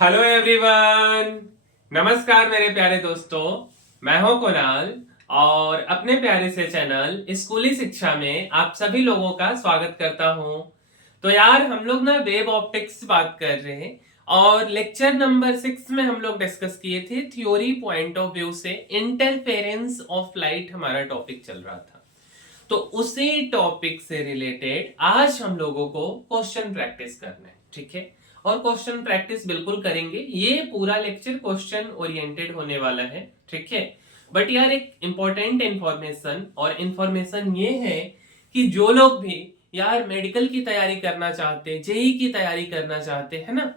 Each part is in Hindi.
Hello everyone. नमस्कार मेरे प्यारे दोस्तों। मैं हूं कुणाल और अपने प्यारे से चैनल स्कूली शिक्षा में आप सभी लोगों का स्वागत करता हूं। तो यार हम लोग ना वेब ऑप्टिक्स बात कर रहे हैं और लेक्चर नंबर 6 में हम लोग डिस्कस किए थे थ्योरी पॉइंट ऑफ व्यू से इंटरफेरेंस ऑफ लाइट हमारा टॉपिक चल रहा था। तो उसी टॉपिक से रिलेटेड आज हम लोगों को क्वेश्चन प्रैक्टिस करना है, ठीक है। और क्वेश्चन प्रैक्टिस बिल्कुल करेंगे, ये पूरा लेक्चर क्वेश्चन ओरिएंटेड होने वाला है, ठीक है। बट यार एक इंपॉर्टेंट इंफॉर्मेशन और इंफॉर्मेशन ये है कि जो लोग भी यार मेडिकल की तैयारी करना चाहते, जेई की तैयारी करना चाहते हैं ना,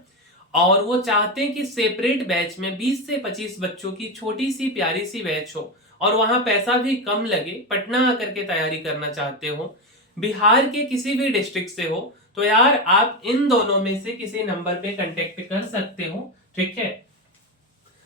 और वो चाहते हैं कि सेपरेट बैच में 20 से 25 बच्चों की छोटी सी प्यारी सी बैच हो और वहां पैसा भी कम लगे, पटना आकर के तैयारी करना चाहते हो, बिहार के किसी भी डिस्ट्रिक्ट से हो, तो यार आप इन दोनों में से किसी नंबर पे कांटेक्ट कर सकते हो, ठीक है।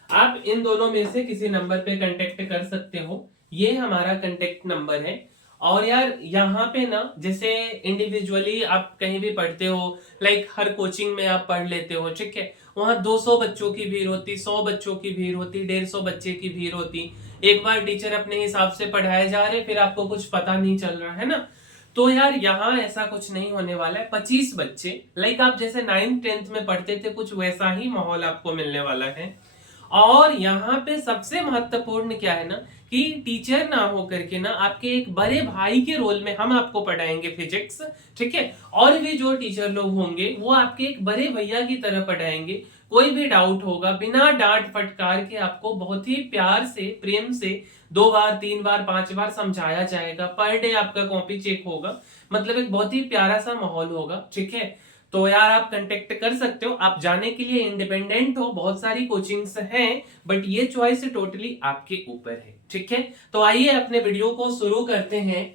आप इन दोनों में से किसी नंबर पे कांटेक्ट कर सकते हो, ये हमारा कांटेक्ट नंबर है। और यार यहाँ पे ना जैसे इंडिविजुअली आप कहीं भी पढ़ते हो, लाइक हर कोचिंग में आप पढ़ लेते हो, ठीक है। वहां 200 बच्चों की भीड़ होती, 100 बच्चों की भीड़ होती, 150 बच्चे की भीड़ होती। एक बार टीचर अपने हिसाब से पढ़ाए जा रहे, फिर आपको कुछ पता नहीं चल रहा है ना। तो यार यहाँ ऐसा कुछ नहीं होने वाला है। 25 बच्चे, लाइक आप जैसे 9th 10th में पढ़ते थे, कुछ वैसा ही माहौल आपको मिलने वाला है। और यहाँ पे सबसे महत्वपूर्ण क्या है ना कि टीचर ना हो करके ना आपके एक बड़े भाई के रोल में हम आपको पढ़ाएंगे फिजिक्स, ठीक है। और भी जो टीचर लोग होंगे वो आपके एक बड़े भैया की तरह पढ़ाएंगे। कोई भी डाउट होगा बिना डांट फटकार के आपको बहुत ही प्यार से, प्रेम से 2 बार 3 बार 5 बार समझाया जाएगा। पर डे आपका कॉपी चेक होगा, मतलब एक बहुत ही प्यारा सा माहौल होगा, ठीक है। तो यार आप कांटेक्ट कर सकते हो, आप जाने के लिए इंडिपेंडेंट हो, बहुत सारी कोचिंग्स हैं, बट ये चॉइस टोटली आपके ऊपर है, ठीक है। तो आइए अपने वीडियो को शुरू करते हैं।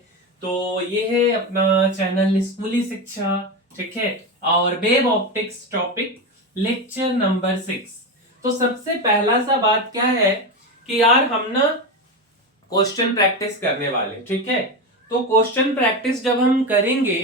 तो ये है अपना चैनल स्कूली शिक्षा, ठीक है, और web optics topic lecture number 6। तो सबसे पहला सा बात क्या है कि यार हम ना क्वेश्चन प्रैक्टिस करने वाले, ठीक है। तो क्वेश्चन प्रैक्टिस जब हम करेंगे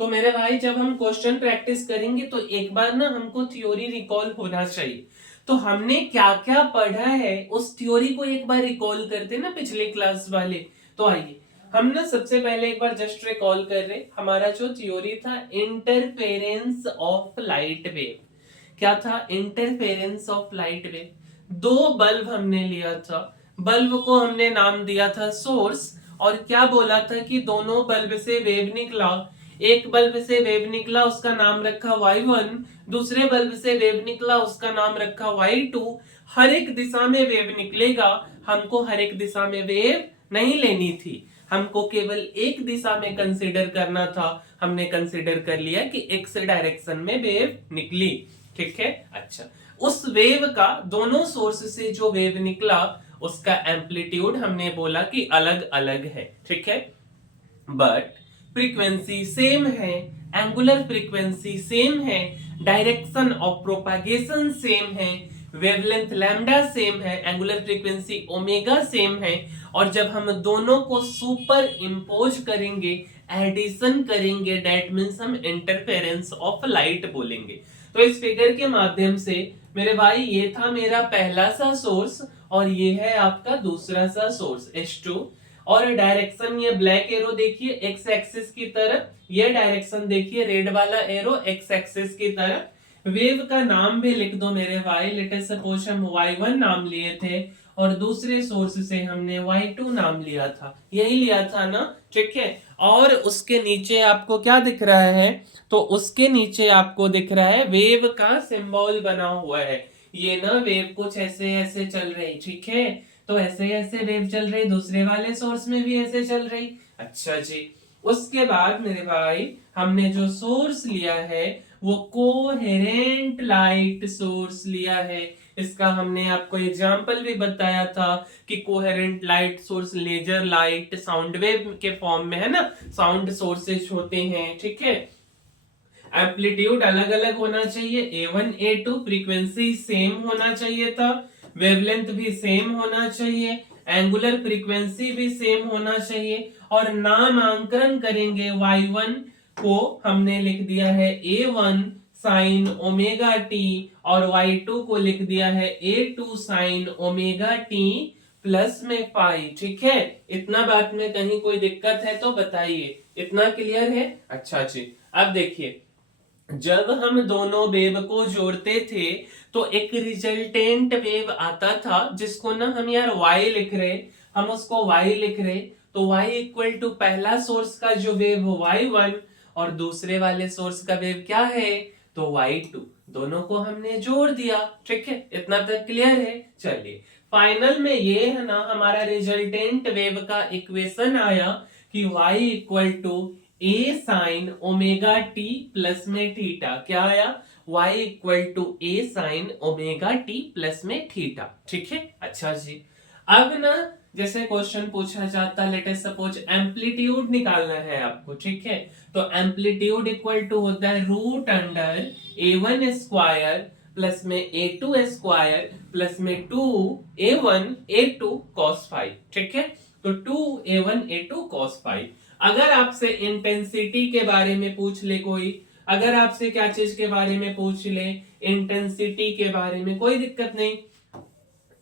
तो मेरे भाई, जब हम क्वेश्चन प्रैक्टिस करेंगे तो एक बार ना हमको थ्योरी रिकॉल होना चाहिए। तो हमने क्या क्या पढ़ा है उस थ्योरी को एक बार रिकॉल करते ना पिछले क्लास वाले। तो आइए हम ना सबसे पहले एक बार जस्ट रिकॉल कर रहे, हमारा जो थ्योरी था इंटरफेरेंस ऑफ लाइट वेव। क्या था? Interference of light wave. 2 bulb हमने लिया था, बल्ब को हमने नाम दिया था सोर्स, और क्या बोला था कि दोनों बल्ब से वेव निकला। एक बल्ब से वेव निकला, उसका नाम रखा y1, दूसरे बल्ब से वेव निकला, उसका नाम रखा y2। हर एक दिशा में वेव निकलेगा, हमको हर एक दिशा में वेव नहीं लेनी थी, हमको केवल एक दिशा में कंसीडर करना था। हमने कंसीडर कर लिया कि x डायरेक्शन में वेव निकली, ठीक है। अच्छा, उस वेव का दोनों सोर्स से जो वेव निकला उसका एम्पलीट्यूड हमने बोला कि अलग अलग है, ठीक है। बट फ्रीक्वेंसी सेम है, एंगुलर फ्रीक्वेंसी सेम है, डायरेक्शन ऑफ प्रोपागेशन सेम है, वेवलेंथ लैम्डा सेम है, एंगुलर फ्रीक्वेंसी ओमेगा सेम है। और जब हम दोनों को सुपर इंपोज करेंगे, एडिशन करेंगे, दैट मींस हम इंटरफेरेंस ऑफ लाइट बोलेंगे। तो इस फिगर के माध्यम से मेरे भाई ये था मेरा पहला सा सोर्स और ये है आपका दूसरा सा सोर्स H2। और डायरेक्शन ये ब्लैक एरो देखिए एक्स एक्सिस की तरफ, ये डायरेक्शन देखिए रेड वाला एरो एक्स एक्सिस की तरफ। वेव का नाम भी लिख दो मेरे भाई, लेट अस सपोज हम y1 नाम लिए थे और दूसरे सोर्स से हमने y2 नाम लिया था, यही लिया था ना, ठीक है। और उसके नीचे आपको क्या दिख रहा है? तो उसके नीचे आपको दिख रहा है वेव का सिंबल बना हुआ है। ये ना वेव कुछ ऐसे ऐसे चल रही, ठीक है। तो ऐसे ऐसे वेव चल रही, दूसरे वाले सोर्स में भी ऐसे चल रही। अच्छा जी, उसके बाद मेरे भाई हमने जो सोर्स लिया है वो कोहेरेंट लाइट सोर्स लिया है। इसका हमने आपको एग्जांपल भी बताया था कि coherent light source laser light sound wave के फॉर्म में है ना, साउंड सोर्सेज होते हैं, ठीक है। एम्पलीट्यूड अलग अलग होना चाहिए, A1 A2 फ्रीक्वेंसी सेम होना चाहिए था, वेवलेंथ भी सेम होना चाहिए, एंगुलर फ्रीक्वेंसी भी सेम होना चाहिए। और नामांकन करेंगे y1 को हमने लिख दिया है A1, साइन ओमेगा टी और y2 को लिख दिया है a2 sign omega t plus में पाई। ठीक है, इतना बात में कहीं कोई दिक्कत है तो बताइए, इतना क्लियर है? अच्छा जी, अब देखिए, जब हम दोनों वेव को जोड़ते थे तो एक रिजल्टेंट वेव आता था जिसको ना हम यार y लिख रहे, हम उसको y लिख रहे, तो y इक्वल टू पहला सोर्स का जो वेव हो y1 और दूसरे वाले सोर्स का वेव क्या है तो y2, दोनों को हमने जोड़ दिया। ठीक है, इतना तक क्लियर है? चलिए, फाइनल में ये है ना हमारा रिजल्टेंट वेव का इक्वेशन आया कि y equal to A sine omega t plus में थीटा। क्या आया? y equal to A sine omega t plus में थीटा। ठीक है, अच्छा जी, अब ना जैसे क्वेश्चन पूछा जाता, लेट अस सपोज एम्पलीट्यूड निकालना है आपको। ठीक है, तो एम्पलीट्यूड इक्वल टू होता है root under a1 square plus में a2 स्क्वायर प्लस में 2a1 a2 cos फाइव। ठीक है, तो 2a1 a2 cos फाइव। अगर आपसे इंटेंसिटी के बारे में पूछ ले कोई, अगर आपसे क्या चीज के बारे में पूछ ले, इंटेंसिटी के बारे में, कोई दिक्कत नहीं,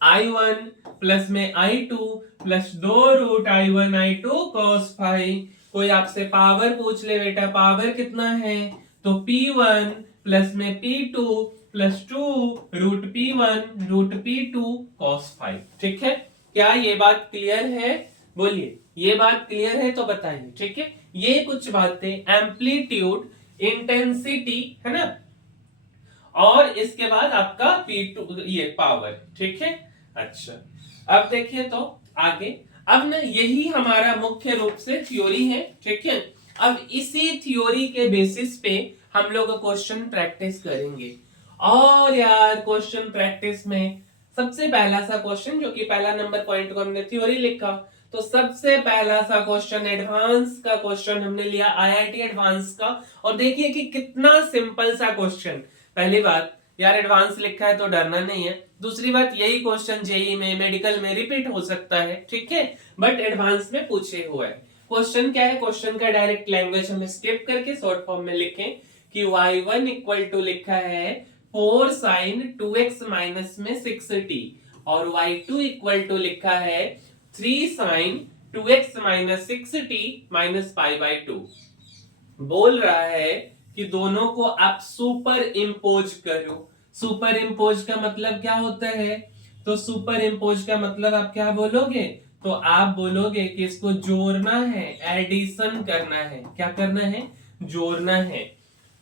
I1 प्लस में I2 plus 2 root I1 I2 cos five. कोई आपसे पावर पूछ ले, बेटा पावर कितना है, तो P1 प्लस में P2 प्लस 2 root P1 root P2 cos five. ठीक है, क्या ये बात क्लियर है? बोलिए, ये बात क्लियर है तो बताइए। ठीक है, ये कुछ बातें एम्पलीट्यूड, इंटेंसिटी है ना, और इसके बाद आपका P2 ये पावर। ठीक है, अच्छा, अब देखिए तो आगे, अब ना यही हमारा मुख्य रूप से थ्योरी है। ठीक है, अब इसी थ्योरी के बेसिस पे हम लोग क्वेश्चन प्रैक्टिस करेंगे। और यार क्वेश्चन प्रैक्टिस में सबसे पहला सा क्वेश्चन, जो कि पहला नंबर पॉइंट को हमने थ्योरी लिखा, तो सबसे पहला सा क्वेश्चन एडवांस का क्वेश्चन हमने लिया, आईआईटी एडवांस का। और देखिए कि कितना सिंपल सा क्वेश्चन। पहली बात यार, एडवांस लिखा है तो डरना नहीं है। दूसरी बात, यही क्वेश्चन जेई में, मेडिकल में रिपीट हो सकता है। ठीक है, बट एडवांस में पूछे हुआ है। क्वेश्चन क्या है? क्वेश्चन का डायरेक्ट लैंग्वेज हम स्किप करके शॉर्ट फॉर्म में लिखें कि y1 इक्वल टू लिखा है 4 साइन 2x माइनस में 6t, और y2 इक्वल टू लिखा है 3 sine 2x minus 6t minus pi by 2। बोल रहा है कि दोनों को आप सुपर इम्पोज करो। सुपर इम्पोज का मतलब क्या होता है? तो सुपर इम्पोज का मतलब आप क्या बोलोगे? तो आप बोलोगे कि इसको जोड़ना है, एडिशन करना है। क्या करना है? जोड़ना है।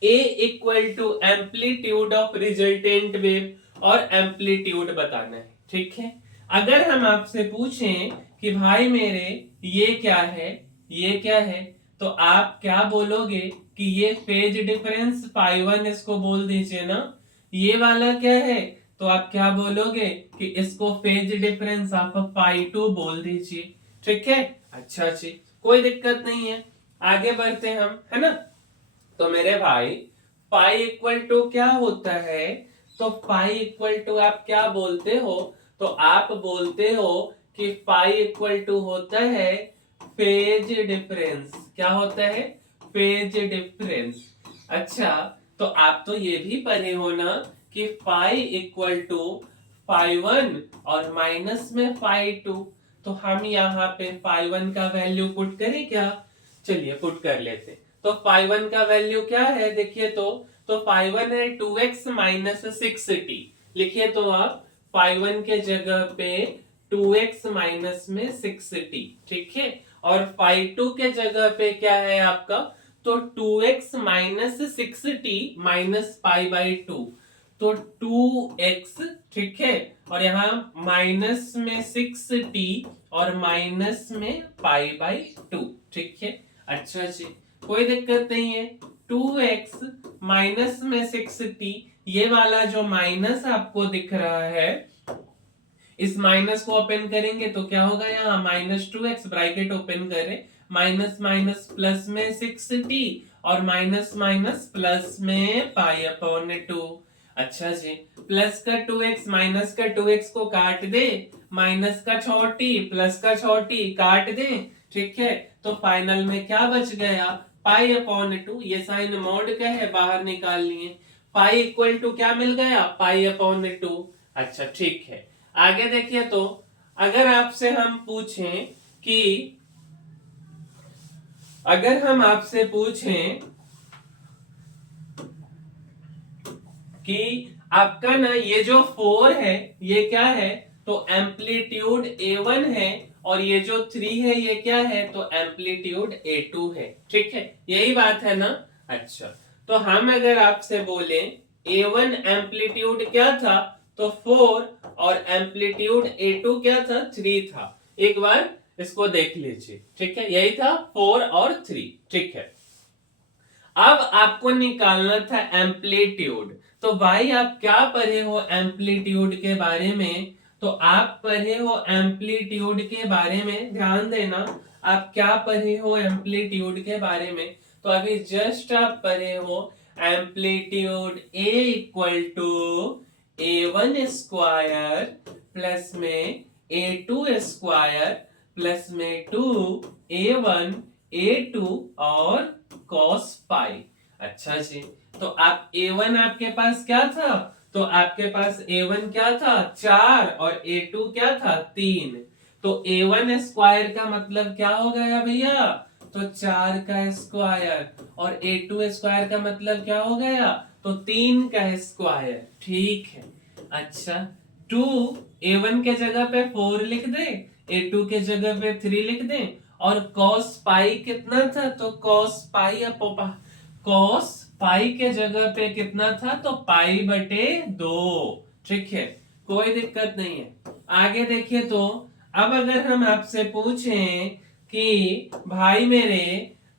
A equal to amplitude of resultant wave और एम्पलीट्यूड बताना है। ठीक है, अगर हम आपसे पूछें कि भाई मेरे ये क्या है, ये क्या है, तो आप क्या बोलोगे कि ये फेज डिफरेंस पाई1, इसको बोल दीजिए ना। ये वाला क्या है, तो आप क्या बोलोगे कि इसको फेज डिफरेंस आप पाई2 बोल दीजिए। ठीक है, अच्छा जी, कोई दिक्कत नहीं है, आगे बढ़ते हम, है ना। तो मेरे भाई पाई इक्वल टू क्या होता है? तो पाई इक्वल टू आप क्या बोलते हो? तो आप बोलते हो कि पाई इक्वल टू होता है फेज डिफरेंस। क्या होता है? Phase difference. अच्छा, तो आप तो ये भी पढ़े हो ना कि पाई इक्वल टू पाई1 और माइनस में पाई2। तो हम यहाँ पे पाई1 का वैल्यू पुट करें क्या? चलिए पुट कर लेते। तो पाई1 का वैल्यू क्या है? देखिए तो पाई1 है 2x माइनस 6t। लिखिए तो आप पाई1 के जगह पे 2x माइनस में 6t। ठीक है, और पाई2 के जगह पे क्या है आपका? तो 2x minus 6t minus pi by 2, तो 2x। ठीक है, और यहाँ माइनस में 6t और माइनस में पाई बाई 2। ठीक है, अच्छा जी, कोई दिक्कत नहीं है। 2x माइनस में 6t, ये वाला जो माइनस आपको दिख रहा है, इस माइनस को ओपन करेंगे तो क्या होगा? यहाँ माइनस 2x, ब्रैकेट ओपन करें, माइनस माइनस प्लस में 6t और माइनस माइनस प्लस में पाई अपॉन 2। अच्छा जी, प्लस का 2x माइनस का 2x को काट दे, माइनस का 6t प्लस का 6t काट दे। ठीक है, तो फाइनल में क्या बच गया? Pi upon 2। ये साइन मॉड का है, बाहर निकालनी है। पाई इक्वल टू क्या मिल गया, पाई अपॉन 2। अच्छा ठीक है, आगे देखिए तो अगर आपसे हम पूछें कि अगर हम आपसे पूछें कि आपका ना ये जो 4 है ये क्या है, तो एम्पलीट्यूड A1 है, और ये जो 3 है ये क्या है, तो एम्पलीट्यूड A2 है। ठीक है, यही बात है ना। अच्छा, तो हम अगर आपसे बोले A1 एम्पलीट्यूड क्या था, तो 4, और एम्पलीट्यूड A2 क्या था, 3 था। एक बार इसको देख लीजिए। ठीक है, यही था 4 और 3। ठीक है, अब आपको निकालना था एम्पलीट्यूड। तो भाई आप क्या पढ़े हो एम्पलीट्यूड के बारे में, तो आप पढ़े हो एम्पलीट्यूड के बारे में, ध्यान देना आप क्या पढ़े हो एम्पलीट्यूड के बारे में। तो अभी जस्ट आप पढ़े हो amplitude A equal to A1 square plus में A2 स्क्वायर प्लस में 2A1 A2 और cos पाई। अच्छा जी, तो आप A1 आपके पास क्या था, तो आपके पास A1 क्या था, 4, और A2 क्या था, 3। तो A1 स्क्वायर का मतलब क्या हो गया भैया, तो 4 का स्क्वायर, और A2 स्क्वायर का मतलब क्या हो गया, तो 3 का स्क्वायर। ठीक है, अच्छा 2 A1 के जगह पे 4 लिख दे, A2 के जगह पे 3 लिख दे, और cos पाई कितना था, तो cos पाई cos पाई के जगह पे कितना था, तो पाई बटे 2। ठीक है, कोई दिक्कत नहीं है। आगे देखिए तो अब अगर हम आपसे पूछें कि भाई मेरे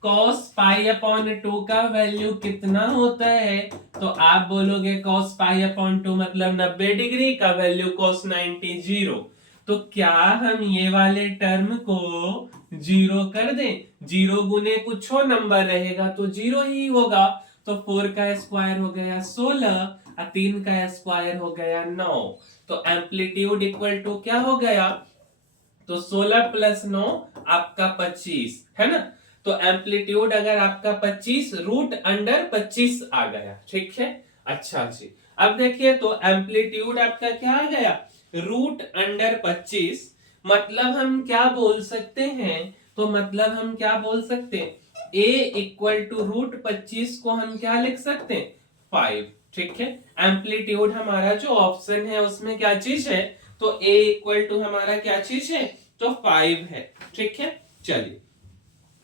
cos पाई अपॉन 2 का वैल्यू कितना होता है, तो आप बोलोगे cos पाई अपॉन 2 मतलब 90 डिग्री का वैल्यू cos 90 0। तो क्या हम ये वाले टर्म को जीरो कर दें, जीरो गुने कुछ हो नंबर रहेगा तो जीरो ही होगा। तो 4 का स्क्वायर हो गया 16, और 3 का स्क्वायर हो गया 9। तो एम्पलीट्यूड इक्वल टू क्या हो गया, तो 16 प्लस 9 आपका 25 है ना। तो एम्पलीट्यूड अगर आपका 25 रूट अंडर 25 आ गया। ठीक है, अच्छा जी, अब देखिए तो एम्पलीट्यूड आपका क्या आ गया, रूट अंडर 25। मतलब हम क्या बोल सकते हैं, तो मतलब हम क्या बोल सकते हैं, a इक्वल टू रूट 25 को हम क्या लिख सकते हैं, 5। ठीक है, एम्पलीट्यूड हमारा जो ऑप्शन है उसमें क्या चीज है, तो a इक्वल टू हमारा क्या चीज है, तो 5 है। ठीक है, चलिए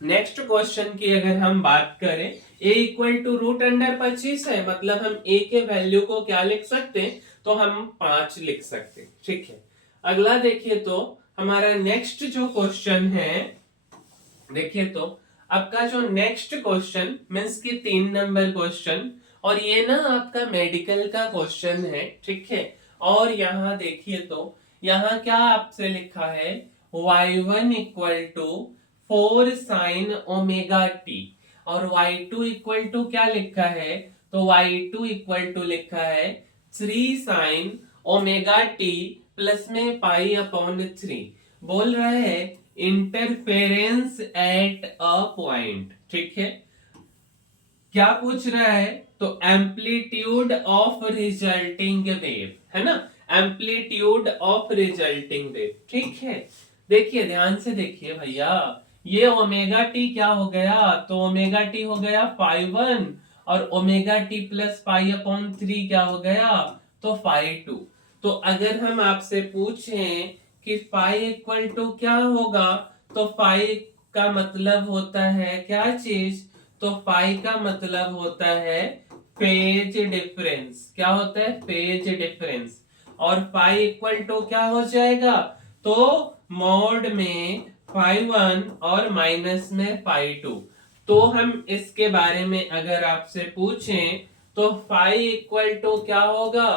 नेक्स्ट क्वेश्चन की अगर हम बात करें, a equal to root under 25 है, मतलब हम a के वैल्यू को क्या लिख सकते हैं, तो हम 5 लिख सकते हैं। ठीक है, अगला देखिए तो हमारा नेक्स्ट जो क्वेश्चन है, देखिए तो आपका जो नेक्स्ट क्वेश्चन मीन्स की 3 नंबर क्वेश्चन, और ये ना आपका मेडिकल का क्वेश्चन है। ठीक है, और यहाँ देखिए तो यहाँ क्या आपसे लिखा है, y1 equal to 4 sine omega t, और y2 इक्वल टू क्या लिखा है, तो y2 इक्वल टू लिखा है 3 साइन ओमेगा टी प्लस में पाई अपॉन 3। बोल रहे हैं इंटरफेरेंस एट अ पॉइंट। ठीक है, क्या पूछ रहा है, तो एम्पलीट्यूड ऑफ रिजल्टिंग वेव है ना, एम्पलीट्यूड ऑफ रिजल्टिंग वेव। ठीक है, देखिए ध्यान से देखिए भैया, ये ओमेगा टी क्या हो गया, तो ओमेगा टी हो गया 5 1, और omega t plus pi upon 3 क्या हो गया, तो 5 2। तो अगर हम आपसे पूछें कि फाई इक्वल टू क्या होगा, तो फाई का मतलब होता है क्या चीज, तो फाई का मतलब होता है फेज डिफरेंस। क्या होता है, फेज डिफरेंस। और फाई इक्वल टू क्या हो जाएगा, तो मोड में 5 1 और माइनस में 5 2। तो हम इसके बारे में अगर आपसे पूछें, तो फाई इक्वल टू क्या होगा,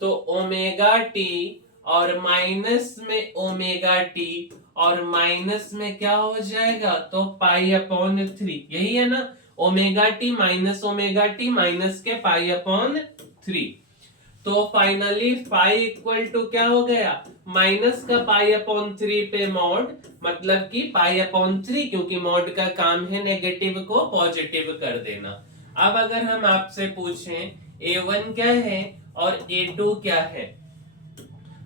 तो ओमेगा टी, और माइनस में ओमेगा टी, और माइनस में क्या हो जाएगा, तो पाई अपॉन 3। यही है ना, ओमेगा टी माइनस के पाई अपॉन 3। तो फाइनली फाई इक्वल टू क्या हो गया, माइनस का पाई अपॉन 3 पे मॉड, मतलब कि पाई अपॉन 3, क्योंकि मॉड का काम है नेगेटिव को पॉजिटिव कर देना। अब अगर हम आपसे पूछें A1 क्या है और A2 क्या है।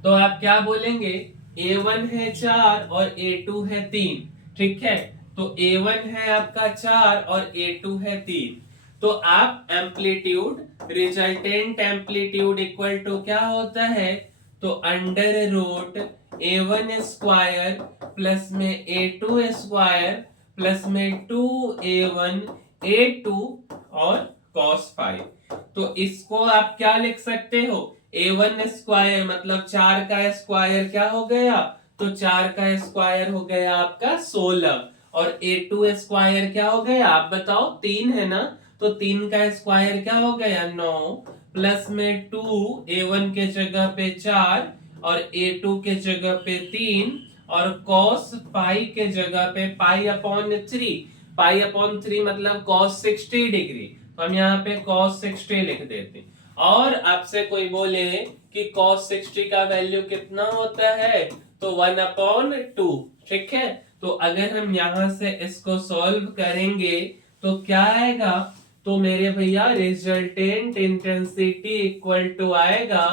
तो आप क्या बोलेंगे, A1 है 4 और A2 है 3, ठीक है। तो A1 है आपका 4 और A2 है 3। तो आप amplitude, resultant amplitude equal to क्या होता है, तो under root A1 square plus में A2 स्क्वायर प्लस में 2A1 A2 और cos फाइव। तो इसको आप क्या लिख सकते हो, A1 स्क्वायर मतलब 4 का स्क्वायर क्या हो गया, तो 4 का स्क्वायर हो गया आपका 16 और A2 स्क्वायर क्या हो गया, आप बताओ, 3 है ना, तो 3 का स्क्वायर क्या हो गया 9 प्लस में 2 A1 के जगह पे 4 और A2 के जगह पे 3 और cos पाई के जगह पे पाई अपॉन 3, पाई अपॉन 3 मतलब cos 60 डिग्री, तो हम यहाँ पे cos 60 लिख देते हैं। और आपसे कोई बोले कि cos 60 का वैल्यू कितना होता है, तो 1/2, ठीक है। तो अगर हम यहां से इसको सॉल्व करेंगे तो क्या आएगा, तो मेरे भैया रिजल्टेंट इंटेंसिटी इक्वल टू आएगा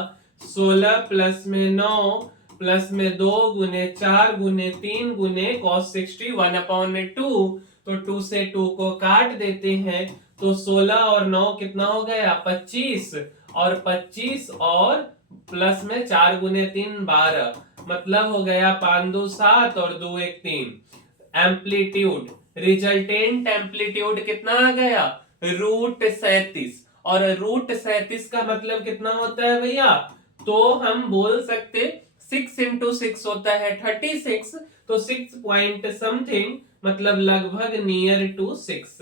16 प्लस में 9 प्लस में 2 गुने 4 गुने 3 गुने cos 60 1/2। तो 2 से 2 को काट देते हैं, तो 16 और 9 कितना हो गया 25 और 25 और प्लस में 4 गुने 3 12, मतलब हो गया 5 2 7 और 2 1 3। एम्पलीट्यूड, रिजल्टेंट एम्पलीट्यूड कितना आ गया, √37। और √37 का मतलब कितना होता है भैया, तो हम बोल सकते 6 into 6 होता है 36, तो 6 पॉइंट समथिंग मतलब लगभग नियर टू 6।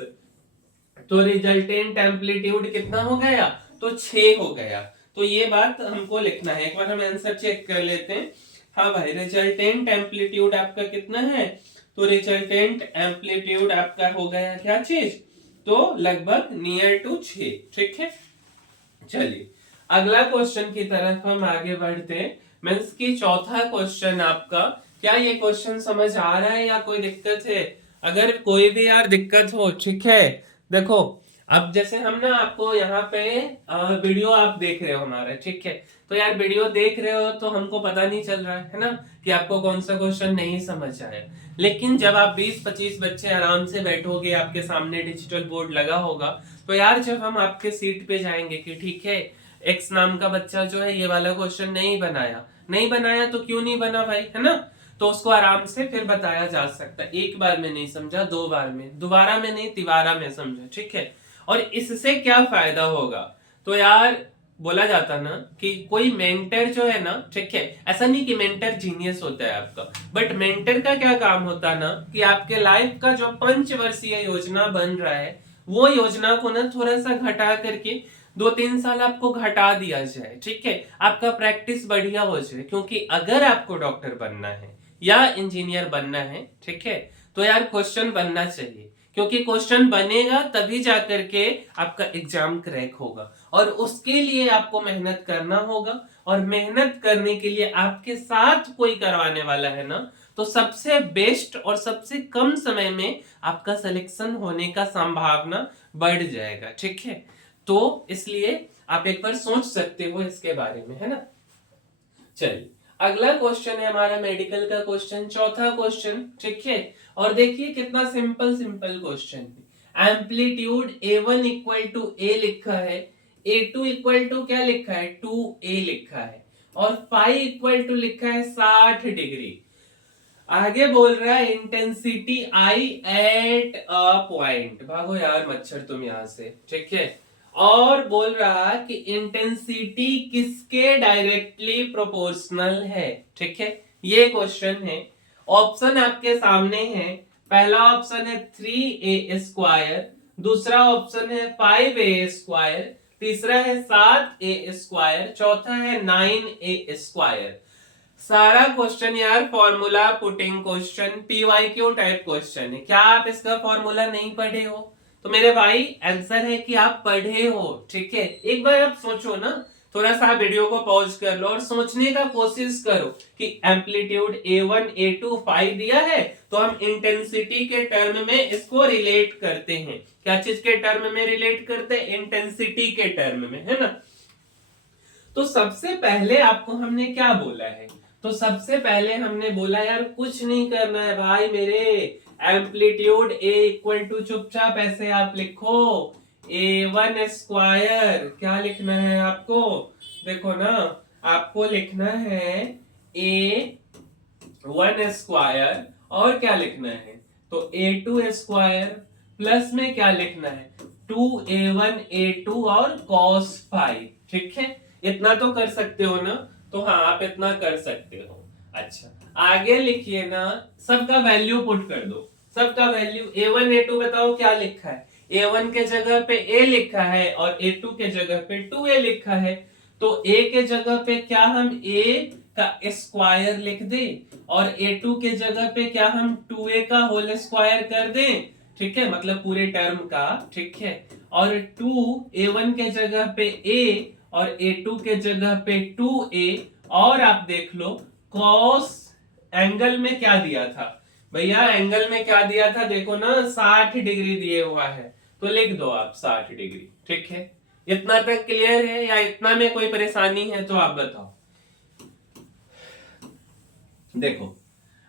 तो रिजल्टेंट एम्पलीट्यूड कितना हो गया, तो 6 हो गया। तो ये बात हमको लिखना है, एक बार हम आंसर चेक कर लेते हैं। हाँ भाई, रिजल्टेंट एम्पलीट्यूड आपका कितना है, तो रिजल्टेंट एम्पलीट्यूड आपका हो गया क्या चीज, तो लगभग नियर टू 6, ठीक है। चलिए अगला क्वेश्चन की तरफ हम आगे बढ़ते हैं। मीन्स की चौथा क्वेश्चन आपका, क्या ये क्वेश्चन समझ आ रहा है या कोई दिक्कत है, अगर कोई भी यार दिक्कत हो, ठीक है। देखो अब जैसे हम ना आपको यहाँ पे वीडियो आप देख रहे हो हमारा, ठीक है। तो यार वीडियो देख रहे हो तो हमको पता नहीं चल रहा है ना कि आपको कौन सा क्वेश्चन नहीं समझ आया। लेकिन जब आप 20-25 बच्चे आराम से बैठोगे, आपके सामने डिजिटल बोर्ड लगा होगा, तो यार जब हम आपके सीट पे जाएंगे कि ठीक है एक्स नाम का बच्चा जो है ये वाला क्वेश्चन नहीं बनाया, नहीं बनाया तो क्यों नहीं बना भाई, है ना, तो उसको आराम से फिर बताया जा सकता है। एक बार में नहीं समझा, 2 बार में, दोबारा में नहीं, तिबारा में समझा, ठीक है। और इससे क्या फायदा होगा, तो यार बोला जाता ना कि कोई मेंटर जो है ना, ठीक है, ऐसा नहीं कि मेंटर जीनियस होता है आपका, बट मेंटर का क्या काम होता ना कि आपके लाइफ का जो 5 वर्षीय योजना बन रहा है, वो योजना को ना थोड़ा सा घटा करके 2-3 साल आपको घटा दिया जाए, ठीक है, आपका प्रैक्टिस बढ़िया हो जाए। क्योंकि अगर आपको डॉक्टर बनना है या इंजीनियर बनना है, ठीक है, तो यार क्वेश्चन बनना चाहिए, क्योंकि क्वेश्चन बनेगा तभी जाकर के आपका एग्जाम क्रैक होगा, और उसके लिए आपको मेहनत करना होगा। और मेहनत करने के लिए आपके साथ कोई करवाने वाला है ना, तो सबसे बेस्ट और सबसे कम समय में आपका सिलेक्शन होने का संभावना बढ़ जाएगा, ठीक है। तो इसलिए आप एक बार सोच सकते हो इसके बारे में, है ना। चलिए अगला क्वेश्चन है हमारा मेडिकल का क्वेश्चन, चौथा क्वेश्चन, ठीक है। और देखिए कितना सिंपल सिंपल क्वेश्चन है। Amplitude A1 equal to A लिखा है, A2 इक्वल टू क्या लिखा है 2A लिखा है, और फाई इक्वल टू लिखा है 60 डिग्री। आगे बोल रहा है intensity I at a point, भागो यार मच्छर तुम यहां से, ठीक है। और बोल रहा कि इंटेंसिटी किसके डायरेक्टली प्रोपोर्शनल है, ठीक है, ये क्वेश्चन है। ऑप्शन आपके सामने है, पहला ऑप्शन है 3A स्क्वायर, दूसरा ऑप्शन है 5A स्क्वायर, तीसरा है 7A स्क्वायर, चौथा है 9A स्क्वायर। सारा क्वेश्चन यार formula putting question, PYQ type question है। क्या आप इसका फॉर्मूला नहीं पढ़े हो, तो मेरे भाई आंसर है कि आप पढ़े हो, ठीक है। एक बार आप सोचो ना थोड़ा सा वीडियो को पॉज कर लो और सोचने का कोशिश करो कि एम्पलीट्यूड A1 A2 फाई दिया है, तो हम इंटेंसिटी के टर्म में इसको रिलेट करते हैं। क्या चीज के टर्म में रिलेट करते हैं? इंटेंसिटी के टर्म में, है ना। तो सबसे पहले आपको हमने क्या बोला है? तो सबसे पहले हमने बोला यार कुछ नहीं करना है भाई मेरे, एम्पलीट्यूड A इक्वल टू चुपचाप ऐसे आप लिखो A1 स्क्वायर। क्या लिखना है आपको? देखो ना, आपको लिखना है A1 स्क्वायर और क्या लिखना है? तो A2 स्क्वायर प्लस में क्या लिखना है? 2A1 A2 और cos फाई। ठीक है, इतना तो कर सकते हो ना? तो हाँ, आप इतना कर सकते हो। अच्छा, आगे लिखिए ना, सबका वैल्यू पुट कर दो। सबका वैल्यू A1 A2 बताओ क्या लिखा है? A1 के जगह पे A लिखा है और A2 के जगह पे 2A लिखा है। तो A के जगह पे क्या हम A का स्क्वायर लिख दें और A2 के जगह पे क्या हम 2A का होल स्क्वायर कर दें? ठीक है, मतलब पूरे टर्म का। ठीक है, और 2A1 के जगह पे A और A2 के जगह पे 2A। और आप देख लो cos एंगल में क्या दिया था भैया, एंगल में क्या दिया था देखो ना, 60 डिग्री दिए हुआ है, तो लिख दो आप 60 डिग्री। ठीक है, इतना तक क्लियर है या इतना में कोई परेशानी है तो आप बताओ। देखो,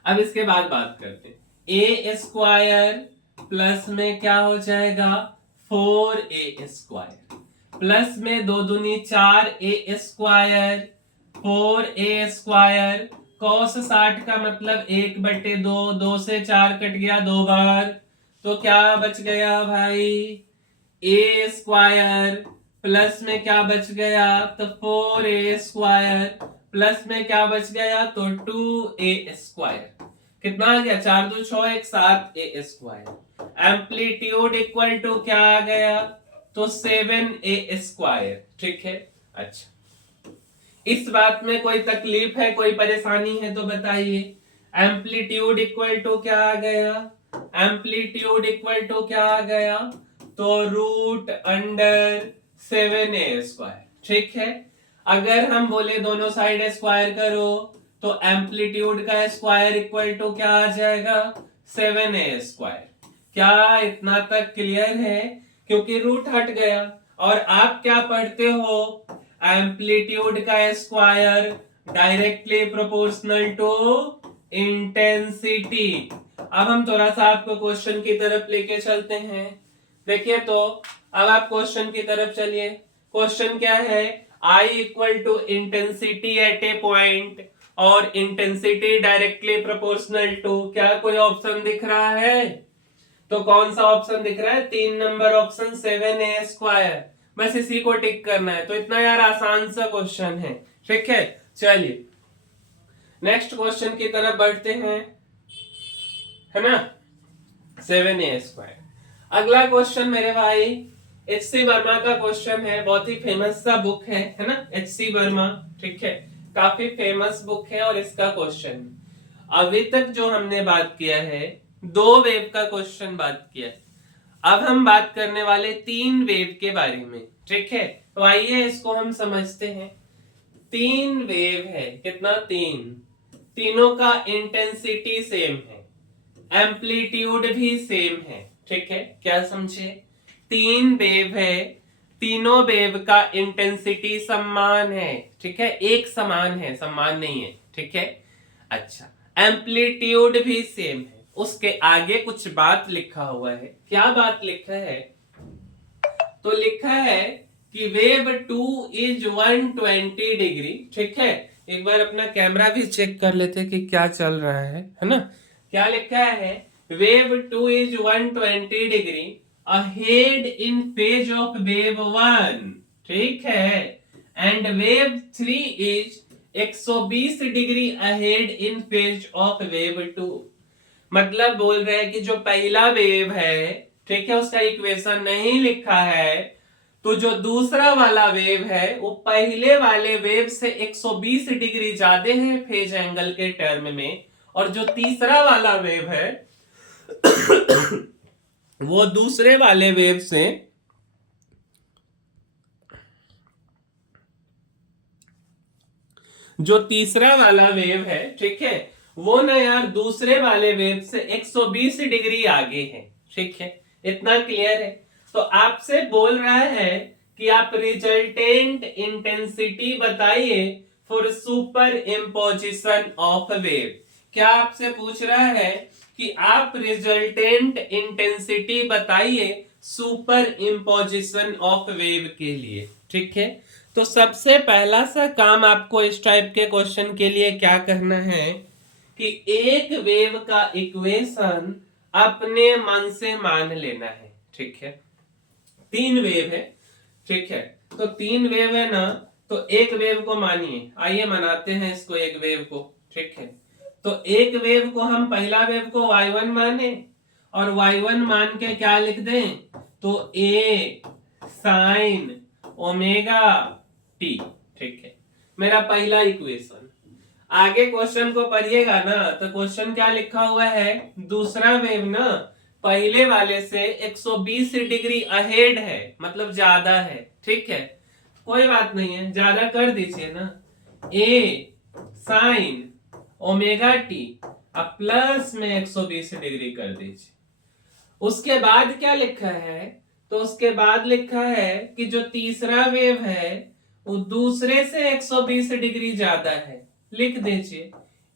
अब इसके बाद बात करते हैं। A स्क्वायर प्लस में क्या हो जाएगा? 4A स्क्वायर प्लस में 2 दूनी 4A square 4A square cos 60 का मतलब 1/2, 2 से 4 कट गया 2 बार, तो क्या बच गया भाई? A स्क्वायर प्लस में क्या बच गया? तो 4A स्क्वायर प्लस में क्या बच गया? तो 2A स्क्वायर। कितना आ गया? 4 2 6 1 7A square. Amplitude equal to क्या आ गया? तो 7A स्क्वायर। ठीक है, अच्छा, इस बात में कोई तकलीफ है, कोई परेशानी है तो बताइए। एम्पलीट्यूड इक्वल टू क्या आ गया? एम्पलीट्यूड इक्वल टू क्या आ गया? तो √7A स्क्वायर। ठीक है, अगर हम बोले दोनों साइड स्क्वायर करो तो एम्पलीट्यूड का स्क्वायर इक्वल टू क्या आ जाएगा? 7A square. क्या इतना तक क्लियर है? क्योंकि रूट हट गया। और आप क्या पढ़ते हो? एम्पलीट्यूड का square directly proportional to intensity. अब हम थोड़ा सा आपको क्वेश्चन की तरफ लेके चलते हैं। देखिए, तो अब आप क्वेश्चन की तरफ चलिए। क्वेश्चन क्या है? I equal to intensity at a point और इंटेंसिटी डायरेक्टली प्रोपोर्शनल टू, क्या कोई ऑप्शन दिख रहा है? तो कौन सा ऑप्शन दिख रहा है? 3 नंबर ऑप्शन 7A स्क्वायर। बस इसी को टिक करना है। तो इतना यार आसान सा क्वेश्चन है। ठीक है, चलिए नेक्स्ट क्वेश्चन की तरफ बढ़ते हैं, है ना। 7A square. अगला क्वेश्चन मेरे भाई H.C. वर्मा का क्वेश्चन है। बहुत ही फेमस सा बुक है ना, H.C. वर्मा। ठीक है, काफी फेमस बुक है और इसका क्वेश्चन अभी तक जो हमने बात किया है 2 वेव का क्वेश्चन बात किया है। अब हम बात करने वाले 3 वेव के बारे में। ठीक है, तो आइए इसको हम समझते हैं। 3 वेव है, कितना? 3। तीनों का इंटेंसिटी सेम है, एम्पलीट्यूड भी सेम है। ठीक है, क्या समझे? 3 वेव है, तीनों वेव का इंटेंसिटी समान है। ठीक है, एक समान है, समान नहीं है। ठीक है, अच्छा, एम्पलीट्यूड भी सेम है। उसके आगे कुछ बात लिखा हुआ है। क्या बात लिखा है? तो लिखा है कि वेव 2 इज 120 डिग्री। ठीक है, एक बार अपना कैमरा भी चेक कर लेते कि क्या चल रहा है ना। क्या लिखा है? Wave 2 is 120 degree ahead in phase of wave 1। ठीक है, and wave 3 is 120 degree ahead in phase of wave 2। मतलब बोल रहे हैं कि जो पहला वेव है, ठीक है, उसका इक्वेशन नहीं लिखा है, तो जो दूसरा वाला वेव है वो पहले वाले वेव से 120 डिग्री ज्यादा है फेज एंगल के टर्म में, और जो तीसरा वाला वेव है वो दूसरे वाले वेव से जो तीसरा वाला वेव है, ठीक है, वो ना यार दूसरे वाले वेव से 120 डिग्री आगे है, ठीक है, इतना क्लियर है। तो आपसे बोल रहा है कि आप रिजल्टेंट इंटेंसिटी बताइए for super imposition of wave. क्या आपसे पूछ रहा है कि आप रिजल्टेंट इंटेंसिटी बताइए सुपर इम्पोजिशन ऑफ वेव के लिए, ठीक है। तो सबसे पहला सा काम आपको इस टाइप के क्वेश्चन के लिए क्या करना है कि एक वेव का इक्वेशन अपने मन से मान लेना है, ठीक है। तीन वेव है, ठीक है, तो तीन वेव है ना, तो एक वेव को मानिए, आइए मनाते हैं इसको एक वेव को, ठीक है। तो एक वेव को हम पहला वेव को y1 माने और y1 मान के क्या लिख दें, तो a साइन ओमेगा टी, ठीक है, मेरा पहला इक्वेशन। आगे क्वेश्चन को पढ़िएगा ना, तो क्वेश्चन क्या लिखा हुआ है, दूसरा वेव ना पहले वाले से 120 डिग्री अहेड है, मतलब ज्यादा है, ठीक है, कोई बात नहीं है, ज्यादा कर दीजिए ना, a साइन ओमेगा टी अब प्लस में 120 डिग्री कर दीजिए। उसके बाद क्या लिखा है, तो उसके बाद लिखा है कि जो तीसरा वेव है वो दूसरे से 120 डिग्री ज्यादा है, लिख दीजिए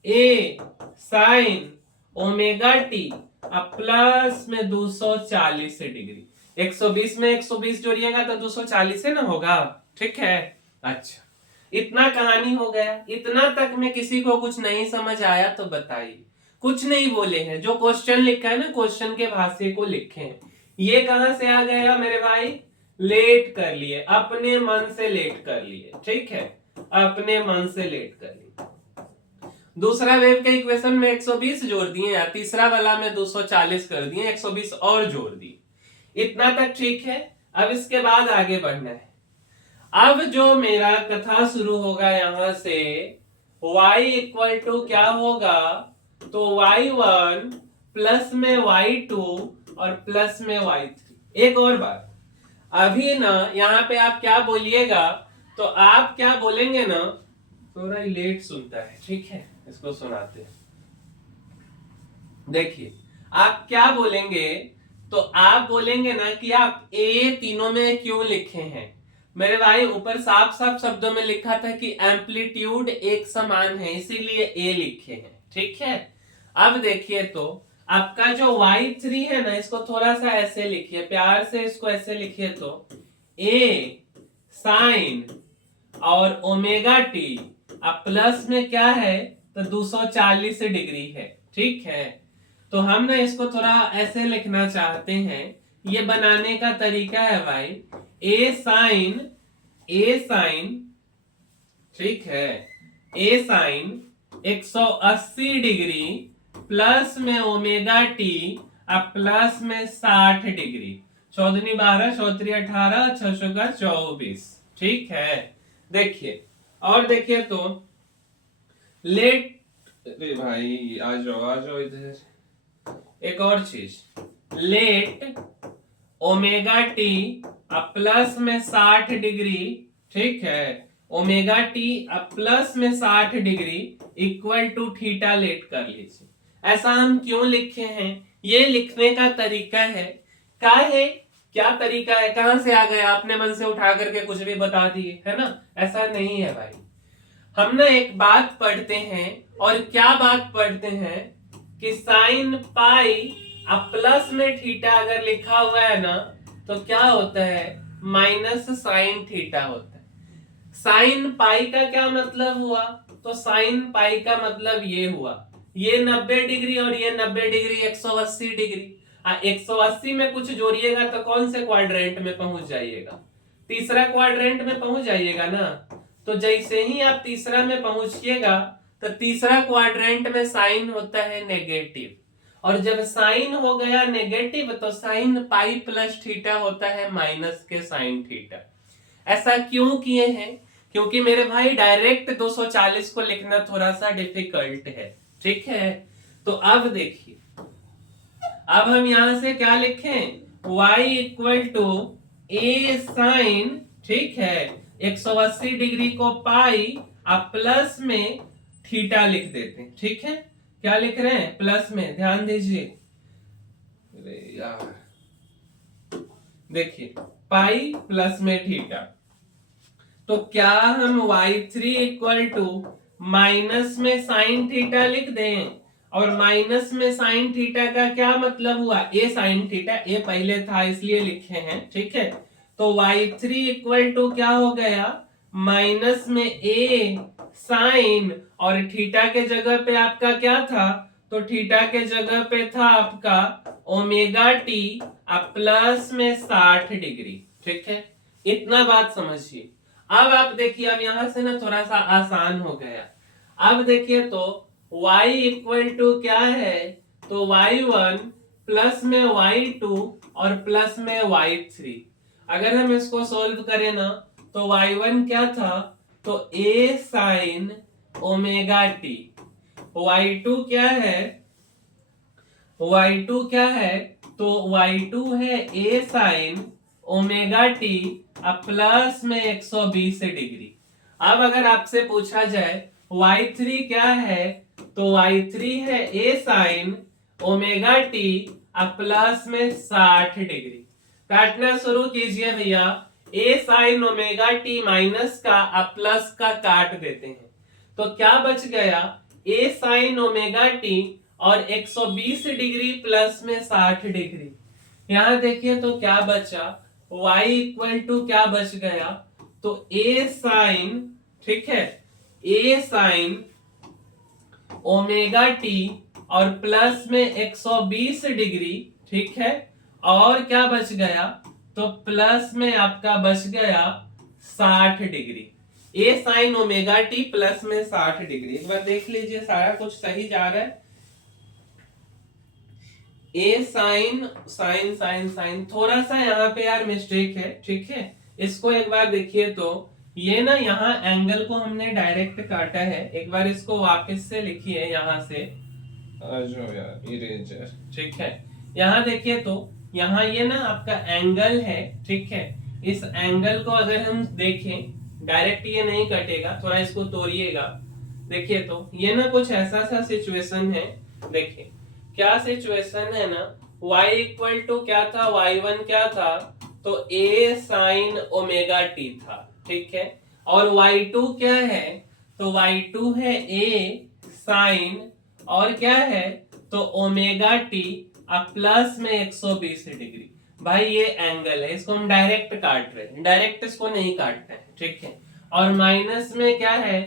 a साइन ओमेगा टी अब प्लस में 240 डिग्री। 120 में 120 जोड़िएगा तो 240 है ना होगा, ठीक है। अच्छा, इतना कहानी हो गया। इतना तक में किसी को कुछ नहीं समझ आया तो बताइए। कुछ नहीं बोले हैं, जो क्वेश्चन लिखा है ना, क्वेश्चन के भाष्य को लिखे हैं। ये कहां से आ गया मेरे भाई, लेट कर लिए, अपने मन से लेट कर लिए, ठीक है, अपने मन से लेट कर लिए। दूसरा वेव के इक्वेशन में 120 जोड़ दिए या तीसरा वाला में 240 कर दिए, 120 और जोड़ दिए, इतना तक ठीक है। अब इसके बाद आगे बढ़ना है। अब जो मेरा कथा शुरू होगा यहां से, y इक्वल टू क्या होगा, तो y1 प्लस में y2 और प्लस में y3। एक और बात, अभी ना यहाँ पे आप क्या बोलिएगा, तो आप क्या बोलेंगे ना, थोड़ा लेट सुनता है, ठीक है, इसको सुनाते हैं। देखिए आप क्या बोलेंगे, तो आप बोलेंगे ना कि आप ए तीनों में क्यों लिखे हैं। मेरे भाई ऊपर साफ साफ शब्दों में लिखा था कि एम्पलीट्यूड एक समान है, इसीलिए ए लिखे हैं, ठीक है। अब देखिए तो आपका जो y3 है ना, इसको थोड़ा सा ऐसे लिखिए, प्यार से इसको ऐसे लिखिए, तो a साइन और ओमेगा टी अब प्लस में क्या है, तो 240 डिग्री है, ठीक है। तो हम ना इसको थोड़ा ऐसे लिखना चाहते हैं। ये बनाने का तरीका है भाई, a साइन, ठीक है, a साइन 180 डिग्री प्लस में ओमेगा टी अब प्लस में 60 डिग्री, 14 12 14 18 6 का 24, ठीक है। देखिए और देखिए तो लेट, अरे भाई आ जाओ इधर। एक और चीज, लेट ओमेगा टी अब प्लस में 60 डिग्री, ठीक है, ओमेगा टी अब प्लस में 60 degree equal to theta let कर लीजिए। ऐसा हम क्यों लिखे हैं, ये लिखने का तरीका है। क्या तरीका है, कहां से आ गया, अपने मन से उठा करके कुछ भी बता दिए, है ना, ऐसा नहीं है भाई। हम ना एक बात पढ़ते हैं, और क्या बात पढ़ते हैं कि साइन पाई अब प्लस में थीटा अगर लिखा हुआ है ना, तो क्या होता है, माइनस साइन थीटा होता है। साइन पाई का क्या मतलब हुआ, तो साइन पाई का मतलब ये हुआ, ये 90 डिग्री और ये 90 डिग्री 180 डिग्री। 180 में कुछ जोड़िएगा तो कौन से क्वाड्रेंट में पहुंच जाइएगा, तीसरा क्वाड्रेंट में पहुंच जाइएगा ना। तो जैसे ही आप तीसरा में पहुंचिएगा, तो तीसरा क्वाड्रेंट में साइन होता है नेगेटिव, और जब साइन हो गया नेगेटिव तो साइन पाई प्लस थीटा होता है माइनस के साइन थीटा। ऐसा क्यों किए हैं, क्योंकि मेरे भाई डायरेक्ट 240 को लिखना थोड़ा सा डिफिकल्ट है, ठीक है। तो अब देखिए, अब हम यहां से क्या लिखें, y equal to A sine, ठीक है, 180 डिग्री को पाई अब प्लस में थीटा लिख देते हैं, ठीक है। क्या लिख रहे हैं, प्लस में, ध्यान दीजिए। अरे यार देखिए, पाई प्लस में थीटा, तो क्या हम y3 इक्वल टू माइनस में साइन थीटा लिख दें। और माइनस में साइन थीटा का क्या मतलब हुआ, ए साइन थीटा, ए पहले था इसलिए लिखे हैं, ठीक है। तो y3 इक्वल टू क्या हो गया, माइनस में ए साइन, और थीटा के जगह पे आपका क्या था, तो थीटा के जगह पे था आपका ओमेगा टी, अब प्लस में 60 डिग्री, ठीक है। इतना बात समझिए। अब आप देखिए, अब यहां से ना थोड़ा सा आसान हो गया। अब देखिए तो y इक्वल टू क्या है, तो y1 प्लस में y2 और प्लस में y3। अगर हम इसको सोल्व करें ना, तो y1 क्या था, तो a sine omega T, y2 क्या है, y2 क्या है, तो y2 है a साइन ओमेगा टी, अब प्लस में 120 डिग्री। अब अगर आपसे पूछा जाए y3 क्या है, तो y3 है a साइन ओमेगा टी, अब प्लस में 60 डिग्री। काटना शुरू कीजिए भैया, a sine omega T minus का अब प्लस का काट देते हैं, तो क्या बच गया, a साइन ओमेगा टी और 120 डिग्री प्लस में 60 डिग्री। यहां देखिए तो क्या बचा, y इक्वल टू क्या बच गया, तो a साइन, ठीक है, a साइन ओमेगा टी और प्लस में 120 डिग्री, ठीक है। और क्या बच गया, तो प्लस में आपका बच गया 60 degree. a sine omega t plus में 60 डिग्री, एक बार देख लीजिए सारा कुछ सही जा रहा है। A sign sign sign sign, थोड़ा सा यहाँ पे यार मिस्टेक है, ठीक है। इसको एक बार देखिए तो ये ना, यहाँ एंगल को हमने डायरेक्ट काटा है, एक बार इसको वापस से लिखिए यहाँ से, जो यार इरेजर, ठीक है। यहाँ देखिए तो यहाँ ये ना आपका एंगल है, ठीक है। इस एंगल को अगर हम देखें, डायरेक्ट ये नहीं कटेगा, थोड़ा इसको तोड़िएगा। देखिए तो ये ना कुछ ऐसा सा सिचुएशन है, देखिए क्या सिचुएशन है ना, y इक्वल टू क्या था, y1 क्या था, तो a साइन ओमेगा टी था, ठीक है। और y2 क्या है, तो y2 है a साइन और क्या है, तो ओमेगा टी, अब प्लस में 120 डिग्री। भाई ये एंगल है, इसको हम डायरेक्ट काट रहे हैं, डायरेक्ट इसको नहीं काट रहे हैं, ठीक है। और माइनस में क्या है,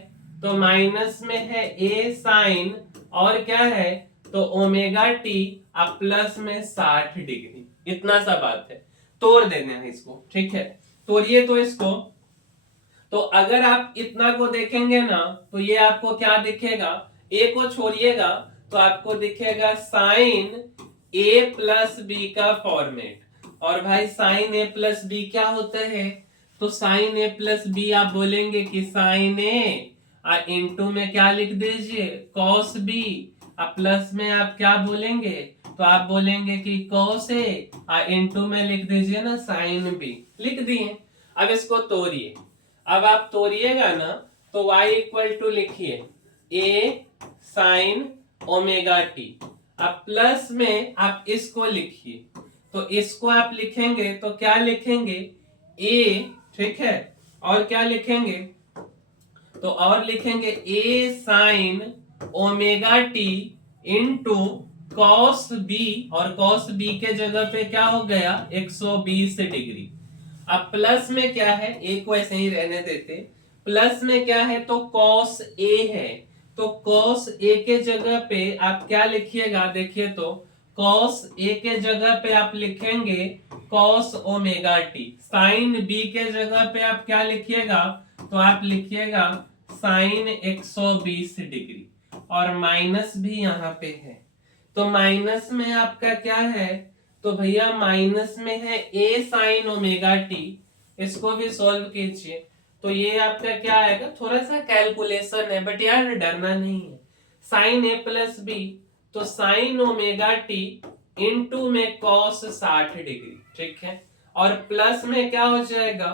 तो माइनस में है a साइन और क्या है, तो ओमेगा टी, अब प्लस में 60 डिग्री। इतना सा बात है, तोड़ देना है इसको, ठीक है। तोड़िए तो इसको, तो अगर आप इतना को देखेंगे ना, तो ये आपको क्या दिखेगा, a को छोड़िएगा तो आपको दिखेगा साइन a प्लस बी का फॉर्मेट। और भाई साइन a प्लस बी क्या होता है, तो साइन a प्लस बी आप बोलेंगे कि साइन a, इंटू में क्या लिख दीजिए, कॉस बी, अब प्लस में आप क्या बोलेंगे, तो आप बोलेंगे कि कॉस ए, इंटू में लिख दीजिए ना साइन बी, लिख दिए। अब इसको तोड़िए, अब आप तोड़िएगा ना, तो y इक्वल टू लिखिए a साइन ओमेगा टी, अब प्लस में आप इसको लिखिए, तो इसको आप लिखेंगे तो क्या लिखेंगे, a, ठीक है। और क्या लिखेंगे, तो और लिखेंगे a sine omega t into cos B, और कॉस बी के जगह पे क्या हो गया, 120 डिग्री। अब प्लस में क्या है, ए को ऐसे ही रहने देते, प्लस में क्या है, तो कॉस ए है, तो कॉस ए के जगह पे आप क्या लिखिएगा, देखिए तो कॉस ए के जगह पे आप लिखेंगे cos omega t, sine B के जगह पे आप क्या लिखिएगा, तो आप लिखिएगा साइन 120 डिग्री, और माइनस भी यहाँ पे है, तो माइनस में आपका क्या है, तो भैया माइनस में है a साइन ओमेगा टी, इसको भी सॉल्व कीजिए, तो ये आपका क्या आएगा, थोड़ा सा कैलकुलेशन है बट यार डरना नहीं है। साइन a प्लस बी, तो साइन ओमेगा टी इंटू में कॉस 60 डिग्री, ठीक है। और प्लस में क्या हो जाएगा,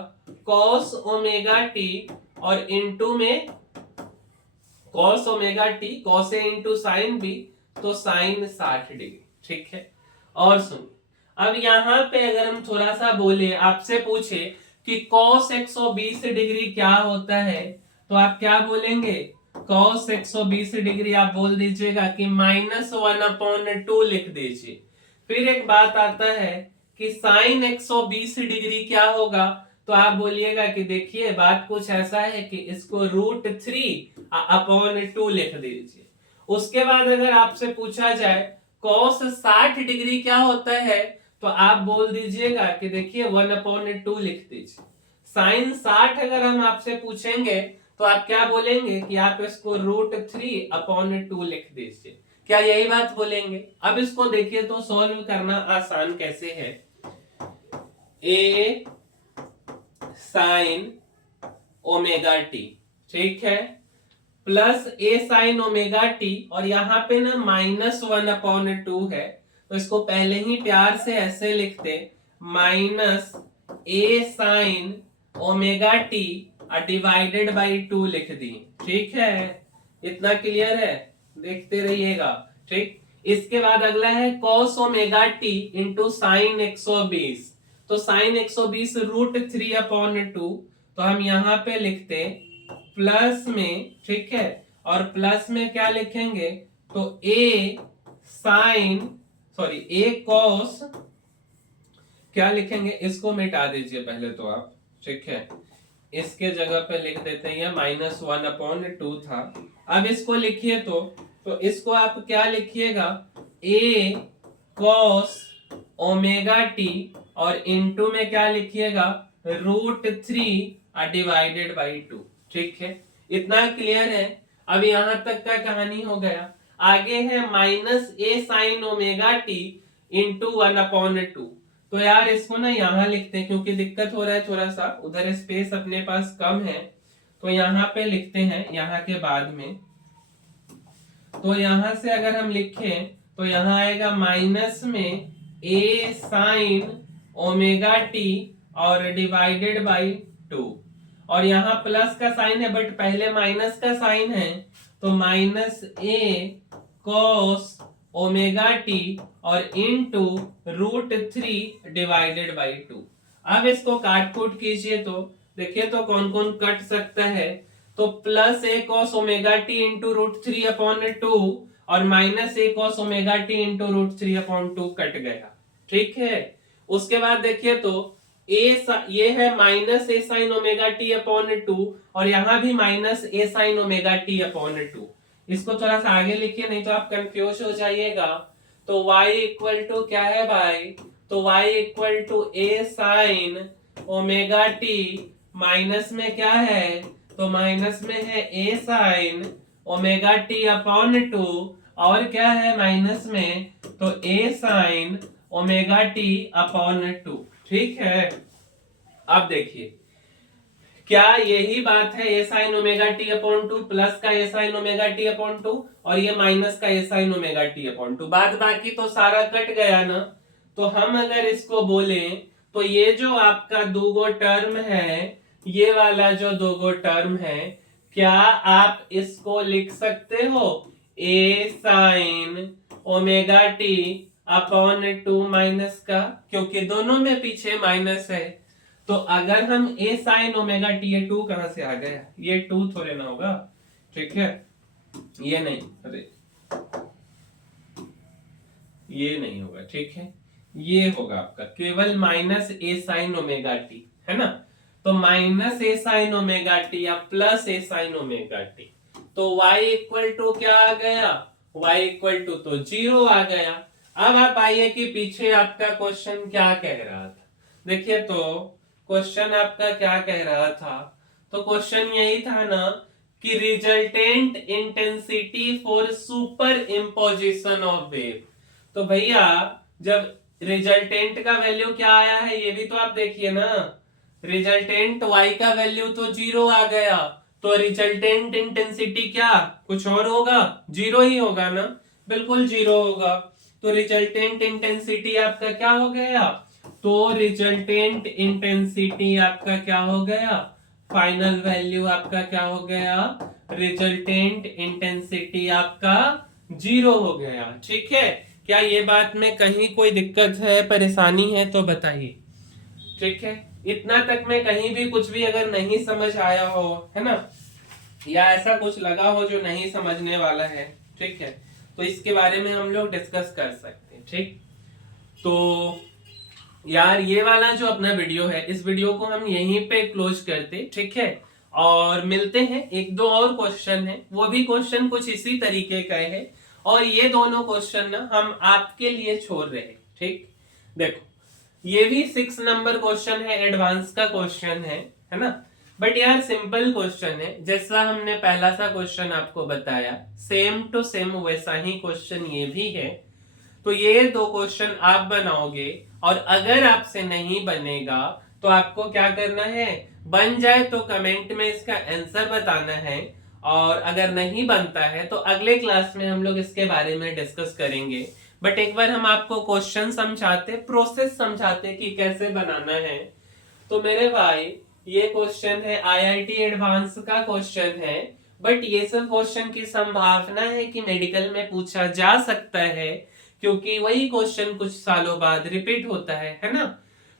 कॉस ओमेगा टी और इंटू में cos ओमेगा टी, cos ए इंटू साइन बी, तो साइन 60 डिग्री। ठीक है, और सुनिए अब यहां पे अगर हम थोड़ा सा बोले, आपसे पूछे कि cos 120 डिग्री क्या होता है, तो आप क्या बोलेंगे? cos 120 डिग्री आप बोल दीजिएगा कि -1/2 लिख दीजिए। फिर एक बात आता है कि साइन 120 डिग्री क्या होगा, तो आप बोलिएगा कि देखिए बात कुछ ऐसा है कि इसको √3/2 लिख दीजिए। उसके बाद अगर आपसे पूछा जाए cos 60 डिग्री क्या होता है, तो आप बोल दीजिएगा कि देखिए 1/2 लिख दीजिए। साइन 60 अगर हम आपसे पूछेंगे तो आप क्या बोलेंगे कि आप इसको √3/2 लिख दीजिए। क्या यही बात बोलेंगे? अब इसको देखिए तो सॉल्व करना आसान कैसे है। ए साइन ओमेगा टी, ठीक है, प्लस ए साइन ओमेगा टी, और यहां पे ना -1/2 है, तो इसको पहले ही प्यार से ऐसे लिखते, minus A sine omega T divided by 2 लिख दी। ठीक है, इतना क्लियर है? देखते रहिएगा। ठीक, इसके बाद अगला है cos omega t into sine 120, तो साइन 120 √3/2, तो हम यहां पे लिखते प्लस में, ठीक है, और प्लस में क्या लिखेंगे, तो ए कॉस क्या लिखेंगे, इसको मिटा दीजिए पहले तो आप। ठीक है, इसके जगह पे लिख देते हैं, -1/2 था। अब इसको लिखिए तो इसको आप क्या लिखिएगा, ए कॉस ओमेगा टी, और इनटू में क्या लिखिएगा, √3 डिवाइडेड बाई 2। ठीक है, इतना क्लियर है? अब यहां तक का कहानी हो गया। आगे है -a sine omega t into 1/2। तो यार इसको ना यहां लिखते हैं, क्योंकि दिक्कत हो रहा है थोड़ा सा, उधर स्पेस अपने पास कम है, तो यहां पे लिखते हैं यहां के बाद में। तो यहां से अगर हम लिखें तो यहां आएगा माइनस में a साइन ओमेगा टी और डिवाइडेड बाई 2, और यहाँ प्लस का साइन है बट पहले माइनस का साइन है, तो -a cos ओमेगा टी और इनटू √3 डिवाइडेड बाई 2। अब इसको काट कूट कीजिए तो देखिए तो कौन कौन कट सकता है, तो plus a cos omega t into √3/2 और -a cos omega t into √3/2 cut गया। ठीक है, उसके बाद देखिए तो ये है -a sin ओमेगा t/2, और यहाँ भी -a sin ओमेगा t/2। इसको थोड़ा सा आगे लिखिए, नहीं तो आप कंफ्यूज हो जाइएगा। तो y इक्वल टू क्या है भाई, तो y equal to a sin omega t, minus में क्या है, तो माइनस में है a sin ओमेगा t/2, और क्या है माइनस में, तो a sin ओमेगा t/2। ठीक है, अब देखिए क्या यही बात है, a sin omega t/2 plus का a sin ओमेगा t/2 और ये माइनस का a sin ओमेगा t/2, बाद बाकी तो सारा कट गया ना। तो हम अगर इसको बोले तो ये जो आपका दो गो टर्म है, ये वाला जो दो गो टर्म है, क्या आप इसको लिख सकते हो a sin omega t/2 minus का, क्योंकि दोनों में पीछे माइनस है। तो अगर हम a sin ओमेगा t, ये 2 कहां से आ गया, ये 2 थोड़े ना होगा। ठीक है, ये नहीं, अरे ये नहीं होगा। ठीक है, ये होगा आपका केवल -a sin ओमेगा t, है ना। तो -a sin ओमेगा t या plus a sin omega t, तो y इक्वल टू क्या आ गया, y इक्वल टू तो 0 आ गया। अब आप आइए कि पीछे आपका क्वेश्चन क्या कह रहा था। देखिए तो क्वेश्चन आपका क्या कह रहा था, तो क्वेश्चन यही था ना कि resultant intensity for super imposition of wave. तो भैया जब रिजल्टेंट का वैल्यू क्या आया है, ये भी तो आप देखिए ना, रिजल्टेंट y का वैल्यू तो 0 आ गया, तो रिजल्टेंट इंटेंसिटी क्या कुछ और होगा, 0 ही होगा ना, बिल्कुल 0 होगा। तो रिजल्टेंट इंटेंसिटी आपका क्या हो गया, तो रिजल्टेंट इंटेंसिटी आपका क्या हो गया, फाइनल वैल्यू आपका क्या हो गया, रिजल्टेंट इंटेंसिटी आपका 0 हो गया। ठीक है, क्या ये बात में कहीं कोई दिक्कत है, परेशानी है तो बताइए। ठीक है, इतना तक में कहीं भी कुछ भी अगर नहीं समझ आया हो, है ना, या ऐसा कुछ लगा हो जो नहीं समझने वाला है, ठीक है, तो इसके बारे में हम लोग डिस्कस कर सकते हैं। ठीक, तो यार ये वाला जो अपना वीडियो है, इस वीडियो को हम यहीं पे क्लोज करते, ठीक है, और मिलते हैं। एक दो और क्वेश्चन है, वो भी क्वेश्चन कुछ इसी तरीके का है, और ये दोनों क्वेश्चन ना हम आपके लिए छोड़ रहे हैं। ठीक, देखो ये भी 6 नंबर क्वेश्चन है, एडवांस का क्वेश्चन है ना, बट यार सिंपल क्वेश्चन है, जैसा हमने पहला सा क्वेश्चन आपको बताया, सेम टू सेम वैसा ही क्वेश्चन ये भी है। तो ये दो क्वेश्चन आप बनाओगे, और अगर आपसे नहीं बनेगा तो आपको क्या करना है, बन जाए तो कमेंट में इसका आंसर बताना है, और अगर नहीं बनता है तो अगले क्लास में हम लोग इसके बारे में डिस्कस करेंगे। बट एक बार हम आपको क्वेश्चन समझाते, प्रोसेस समझाते कि कैसे बनाना है। तो मेरे भाई ये क्वेश्चन है आईआईटी एडवांस का क्वेश्चन है, बट ये सब क्वेश्चन की संभावना है कि मेडिकल में पूछा जा सकता है, क्योंकि वही क्वेश्चन कुछ सालों बाद रिपीट होता है ना।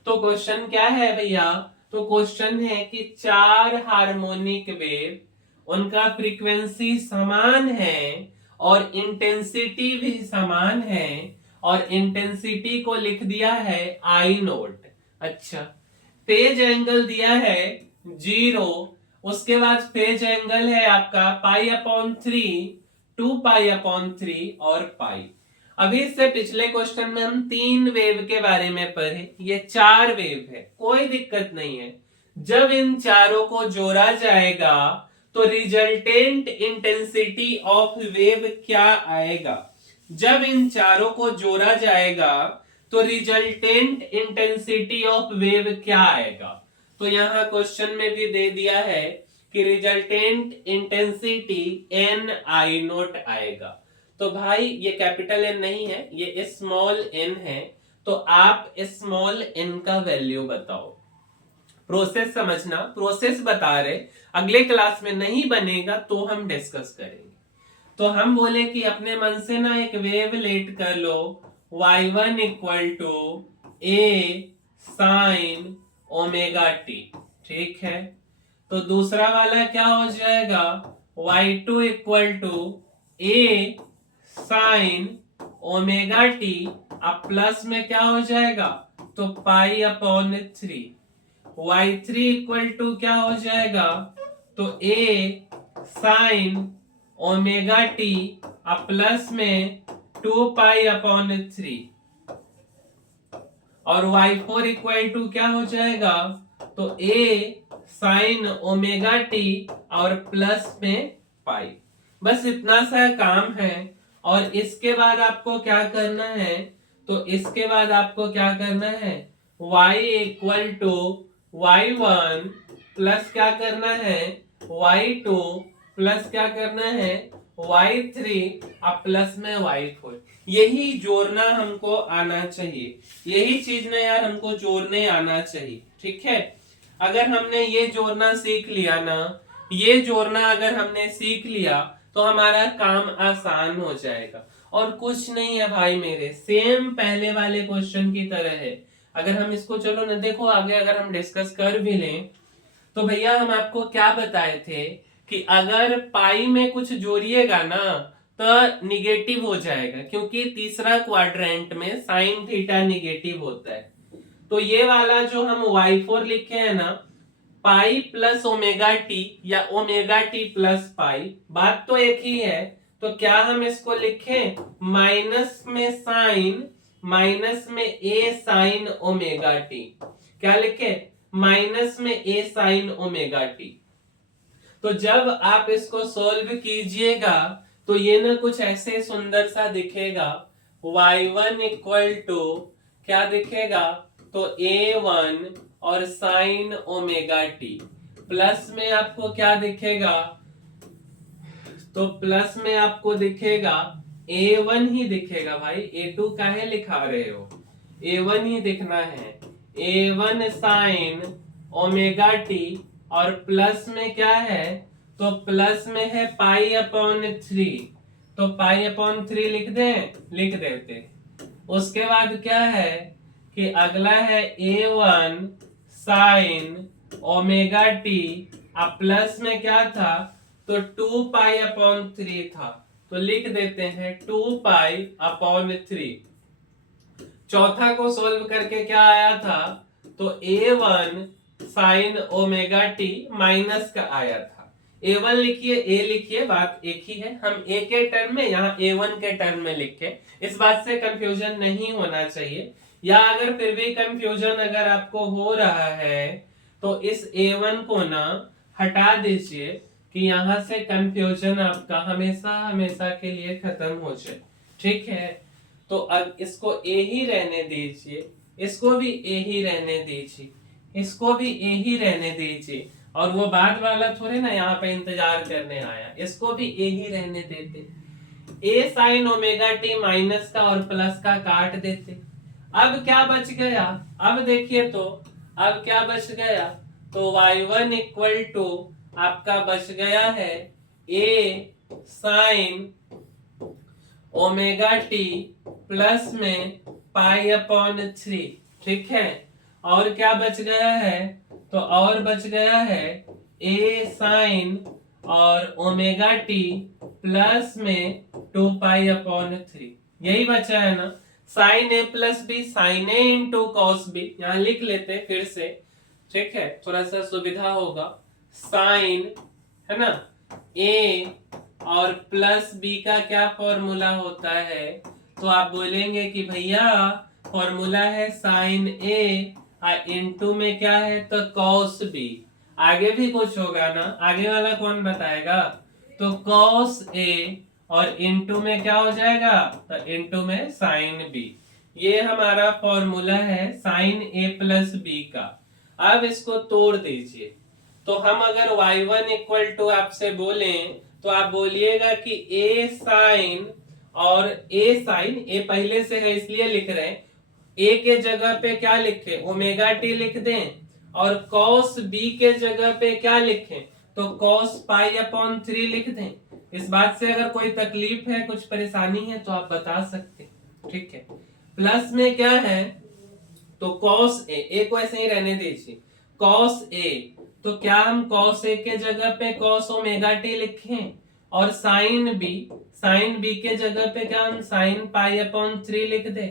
तो क्वेश्चन क्या है भैया, तो क्वेश्चन है कि 4 हार्मोनिक वेव, उनका फ्रीक्वेंसी समान है और इंटेंसिटी भी समान है, और इंटेंसिटी को लिख दिया है आई नोट। अच्छा, फेज एंगल दिया है 0, उसके बाद फेज एंगल है आपका पाई अपॉन 3, 2 पाई अपॉन 3 और पाई। अभी इससे पिछले क्वेश्चन में हम 3 वेव के बारे में पढ़े, ये 4 वेव है, कोई दिक्कत नहीं है। जब इन चारों को जोड़ा जाएगा तो रिजल्टेंट इंटेंसिटी ऑफ वेव क्या आएगा। जब इन चारों को जोड़ा जाएगा तो रिजल्टेंट इंटेंसिटी ऑफ वेव क्या आएगा। तो यहां क्वेश्चन में भी दे दिया है कि resultant intensity N I note आएगा। तो भाई ये कैपिटल एन नहीं है, ये स्मॉल एन है, तो आप स्मॉल एन का वैल्यू बताओ। प्रोसेस समझना, प्रोसेस बता रहे, अगले क्लास में नहीं बनेगा तो हम डिस्कस करेंगे। तो हम बोले कि अपने मन से ना एक वेव लेट कर लो, y1 equal to A sine omega t. ठीक है, तो दूसरा वाला क्या हो जाएगा, y2 equal to A sine omega t, अब प्लस में क्या हो जाएगा, तो पाई अपॉन 3। y3 इक्वल टू क्या हो जाएगा, तो ए साइन ओमेगा टी, अब प्लस में 2 पाई अपॉन 3, और y4 इक्वल टू क्या हो जाएगा, तो ए साइन ओमेगा टी और प्लस में पाई। बस इतना सा काम है, और इसके बाद आपको क्या करना है, तो इसके बाद आपको क्या करना है, y equal to y1 plus क्या करना है, y2 प्लस क्या करना है, y3 अब प्लस में y4। यही जोड़ना हमको आना चाहिए, यही चीज ना यार हमको जोड़ने आना चाहिए। ठीक है, अगर हमने ये जोड़ना सीख लिया ना, ये जोड़ना अगर हमने सीख लिया तो हमारा काम आसान हो जाएगा। और कुछ नहीं है भाई मेरे, सेम पहले वाले क्वेश्चन की तरह है। अगर हम इसको चलो ना देखो आगे अगर हम डिस्कस कर भी लें, तो भैया हम आपको क्या बताए थे कि अगर पाई में कुछ जोड़िएगा ना तो निगेटिव हो जाएगा, क्योंकि तीसरा क्वाड्रेंट में साइन थीटा निगेटिव होता है। तो ये वाला जो हम y4 लिखे हैं ना, पाई प्लस ओमेगा टी या ओमेगा टी प्लस पाई, बात तो एक ही है। तो क्या हम इसको लिखें, माइनस में साइन, माइनस में ए साइन ओमेगा टी, क्या लिखे, माइनस में ए साइन ओमेगा टी। तो जब आप इसको सॉल्व कीजिएगा तो ये ना कुछ ऐसे सुंदर सा दिखेगा, y1 इक्वल टू क्या दिखेगा, तो a1 और साइन ओमेगा टी, प्लस में आपको क्या दिखेगा, तो प्लस में आपको दिखेगा a1 ही दिखेगा भाई, a2 काहे लिखा रहे हो, a1 ही दिखना है, a1 साइन ओमेगा टी और प्लस में क्या है, तो प्लस में है पाई अपॉन 3, तो पाई अपॉन 3 लिख देते। उसके बाद क्या है कि अगला है A1 साइन ओमेगा टी, अब प्लस में क्या था, तो 2 पाई अपॉन 3 था, तो लिख देते हैं 2 पाई अपॉन 3। चौथा को सोल्व करके क्या आया था, तो A1 sign omega T minus का आया था। A1 लिखिए, A लिखिए, बात एक ही है। हम A के टर्म में, यहाँ A1 के टर्म में लिखे, इस बात से कंफ्यूजन नहीं होना चाहिए। या अगर फिर भी कंफ्यूजन अगर आपको हो रहा है तो इस A1 को ना हटा दीजिए कि यहाँ से कंफ्यूजन आपका हमेशा हमेशा के लिए खत्म हो जाए। ठीक है, तो अब इसको A ही रहने दीजिए, इसको भी A ही रहने दीजिए, इसको भी A ही रहने दीजिए, और वो बाद वाला थोड़े ना यहाँ पे इंतजार करने आया, इसको भी A ही रहने देते। A sine omega T minus का और प्लस का काट देते। अब क्या बच गया, अब देखिए तो अब क्या बच गया, तो y1 इक्वल टू आपका बच गया है A sine omega t plus में पाई अपॉन 3। ठीक है, और क्या बच गया है, तो और बच गया है A साइन और ओमेगा टी प्लस में 2 पाई अपॉन 3, यही बचा है ना। साइन ए प्लस बी साइन ए इंटू कॉस बी, यहाँ लिख लेते फिर से। ठीक है, थोड़ा सा सुविधा होगा। साइन है ना ए और प्लस बी का क्या फॉर्मूला होता है, तो आप बोलेंगे कि भैया फॉर्मूला है साइन ए इंटू में क्या है, तो कॉस बी। आगे भी कुछ होगा ना, आगे वाला कौन बताएगा, तो कॉस ए और इंटू में क्या हो जाएगा, तो इंटू में साइन बी। ये हमारा फॉर्मूला है साइन ए प्लस बी का। अब इसको तोड़ दीजिए, तो हम अगर y1 इक्वल टू आपसे बोलें तो आप बोलिएगा कि a साइन और a साइन, a पहले से है इसलिए लिख रहे हैं, a के जगह पे क्या लिखे, ओमेगा टी लिख दें, और cos b के जगह पे क्या लिखें, तो cos पाई अपॉन 3 लिख दें। इस बात से अगर कोई तकलीफ है, कुछ परेशानी है तो आप बता सकते हैं। ठीक है, प्लस में क्या है, तो cos a को ऐसे ही रहने दीजिए, cos a, तो क्या हम cos a के जगह पे cos ओमेगा टी लिखें, और sin b के जगह पे क्या हम sin पाई अपॉन 3 लिख दे।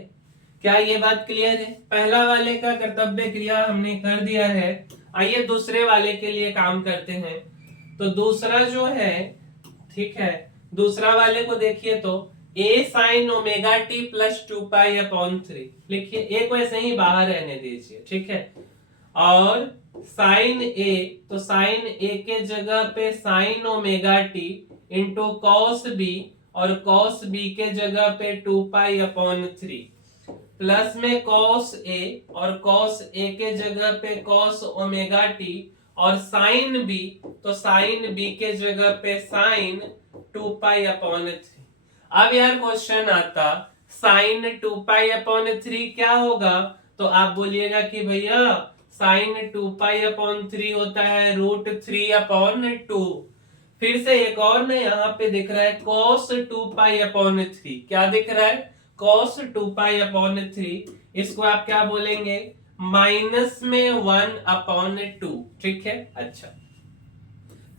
क्या ये बात क्लियर है? पहला वाले का कर्तव्य क्रिया हमने कर दिया है। आइए दूसरे वाले के लिए काम करते हैं। तो दूसरा जो है, ठीक है, दूसरा वाले को देखिए तो a sine omega t plus 2 pi upon 3 लिखिए, a को ऐसे ही बाहर रहने दीजिए। ठीक है, और साइन ए, तो साइन ए के जगह पे sine omega t into cos B, और कॉस बी के जगह पे 2 पाई अपॉन 3, प्लस में कॉस ए और कॉस ए के जगह पे कॉस ओमेगा टी, और साइन बी, तो साइन बी के जगह पे साइन 2 पाई अपॉन 3। अब यार क्वेश्चन आता, साइन 2 पाई अपॉन 3 क्या होगा, तो आप बोलिएगा कि भैया साइन 2 पाई अपॉन 3 होता है रूट 3 अपॉन 2। फिर से एक और ना यहाँ पे दिख रहा है कॉस 2 पाई अपॉन 3, क्या दिख रहा है, कॉस 2 पाई अपॉन 3, इसको आप क्या बोलेंगे, माइनस में 1 अपॉन 2। ठीक है, अच्छा,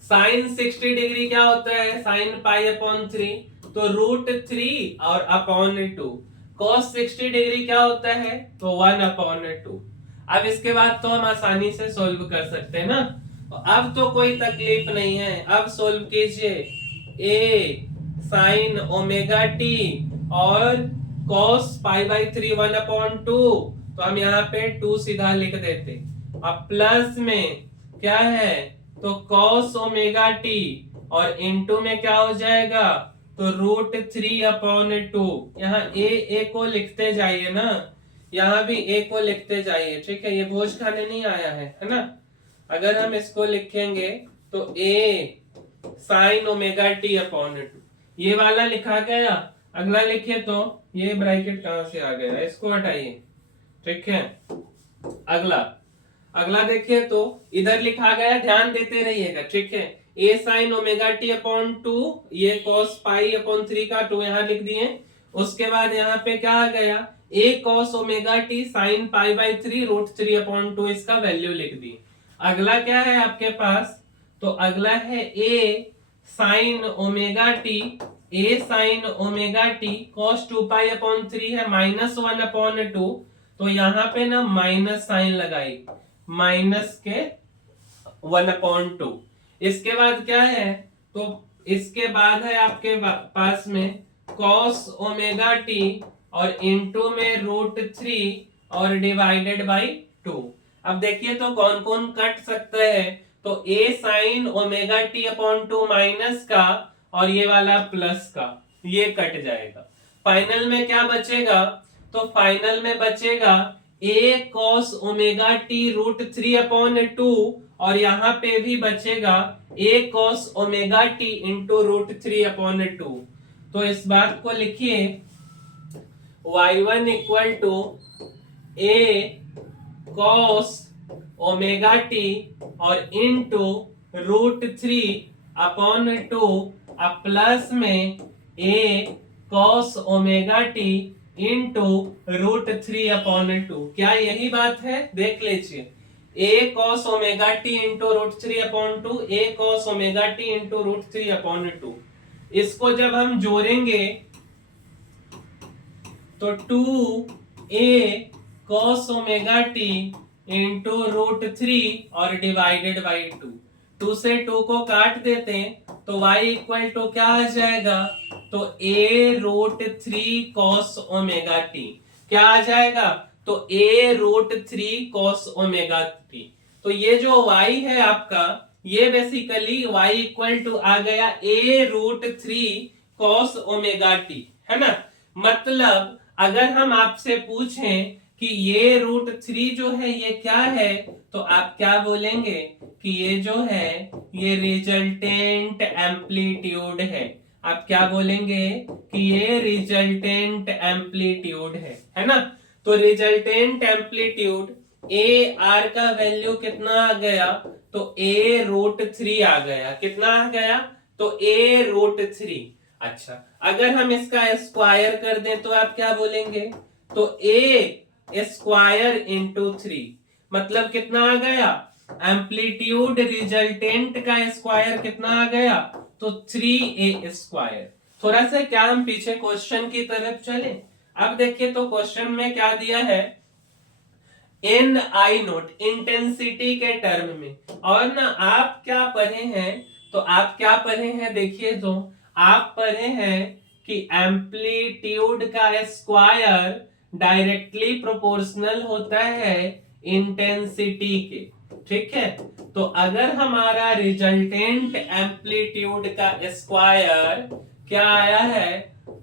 साइन 60 डिग्री क्या होता है, साइन पाई अपॉन 3, तो रूट 3 और अपॉन 2। कॉस 60 डिग्री क्या होता है, तो 1 अपॉन 2। अब इसके बाद तो हम आसानी से सोल्व कर सकते हैं ना, तो अब तो कोई तकलीफ नहीं है। अब सोल्व कीजिए, a साइन ओमेगा टी और cos पाई बाई 3 1 अपॉन 2, तो हम यहाँ पे 2 सीधा लिख देते। अब प्लस में क्या है, तो cos ओमेगा टी, और इनटू में क्या हो जाएगा, तो रूट 3 अपॉन 2। यहाँ a को लिखते जाइए ना, यहाँ भी a को लिखते जाइए। ठीक है, ये भोज खाने नहीं आया है ना। अगर हम इसको लिखेंगे तो a sine omega t upon 2, ये वाला लिखा गया। अगला लिखिए तो ये ब्रैकेट कहां से आ गया, इसको हटाइए। ठीक है, अगला, अगला देखिए तो इधर लिखा गया, ध्यान देते रहिएगा, ठीक है। A sine omega t upon 2, ये कॉस पाई अपॉन 3 का 2 यहां लिख दिए। उसके बाद यहाँ पे क्या आ गया, A cos omega t sine pi by 3 root 3 upon 2, इसका वैल्यू लिख दी। अगला क्या है आपके पास, तो अगला है A sine omega t, A sine omega t cos 2 pi upon 3 है माइनस 1 अपॉन 2, तो यहाँ पे ना माइनस साइन लगाई, माइनस के 1 अपॉन 2। इसके बाद क्या है, तो इसके बाद है आपके पास में कॉस ओमेगा टी और इनटू में रूट 3 और डिवाइडेड बाई 2। अब देखिए तो कौन कौन कट सकता है, तो A sine omega t upon 2 minus का और ये वाला प्लस का, ये कट जाएगा। फाइनल में क्या बचेगा, तो फाइनल में बचेगा a cos omega t root 3 upon 2 और यहाँ पे भी बचेगा a cos omega t into root 3 upon 2। तो इस बात को लिखिए y1 equal to a cos omega t और इंटू रूट 3 अपॉन 2 अब प्लस में a cos omega t into root 3 upon 2। क्या यही बात है, देख लीजिए, a cos omega t into root 3 upon 2, a cos omega t into root 3 upon 2। इसको जब हम जोड़ेंगे तो 2a cos omega t into root 3 और डिवाइडेड बाई 2। 2 से 2 को काट देते हैं तो y इक्वल टू क्या आ जाएगा, तो a root 3 cos omega t क्या आ जाएगा, तो a root 3 cos omega t. तो ये जो y है आपका, ये बेसिकली y इक्वल टू आ गया a root 3 cos omega t, है ना। मतलब अगर हम आपसे पूछें कि ये रूट 3 जो है ये क्या है, तो आप क्या बोलेंगे कि ये जो है ये रिजल्टेंट एम्पलीट्यूड है। आप क्या बोलेंगे कि ये रिजल्टेंट एम्पलीट्यूड है ना। तो रिजल्टेंट एम्पलीट्यूड ए आर का वैल्यू कितना आ गया, तो ए रूट 3 आ गया। कितना आ गया, तो ए रूट 3। अच्छा, अगर हम इसका स्क्वायर कर दें तो आप क्या बोलेंगे, तो ए स्क्वायर इंटू 3, मतलब कितना आ गया, एम्पलीट्यूड रिजल्टेंट का स्क्वायर कितना आ गया, तो 3a स्क्वायर। थोड़ा सा क्या हम पीछे क्वेश्चन की तरफ चले। अब देखिए तो क्वेश्चन में क्या दिया है, एन आई नोट इंटेंसिटी के टर्म में। और ना आप क्या पढ़े हैं, तो आप क्या पढ़े हैं देखिए, तो आप पढ़े हैं कि एम्पलीट्यूड का स्क्वायर डायरेक्टली प्रोपोर्शनल होता है इंटेंसिटी के, ठीक है। तो अगर हमारा रिजल्टेंट एम्पलीट्यूड का स्क्वायर क्या आया है,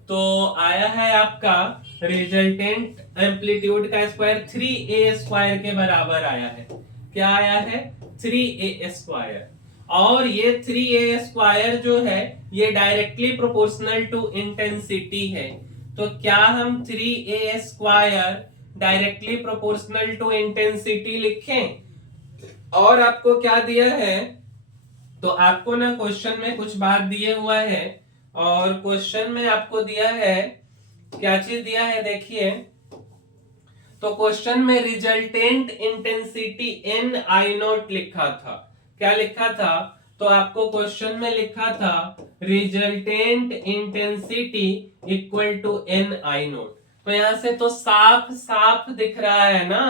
तो आया है आपका रिजल्टेंट एम्पलीट्यूड का स्क्वायर 3a स्क्वायर के बराबर आया है। क्या आया है, 3a स्क्वायर। और ये 3a स्क्वायर जो है ये डायरेक्टली प्रोपोर्शनल टू इंटेंसिटी है। तो क्या हम 3a square directly proportional to intensity लिखें। और आपको क्या दिया है, तो आपको ना क्वेश्चन में कुछ बात दिए हुआ है, और क्वेश्चन में आपको दिया है, क्या चीज दिया है देखिए, तो क्वेश्चन में resultant intensity N I note लिखा था। क्या लिखा था, तो आपको क्वेश्चन में लिखा था resultant intensity equal to n I naught. तो यहां से तो साफ साफ दिख रहा है ना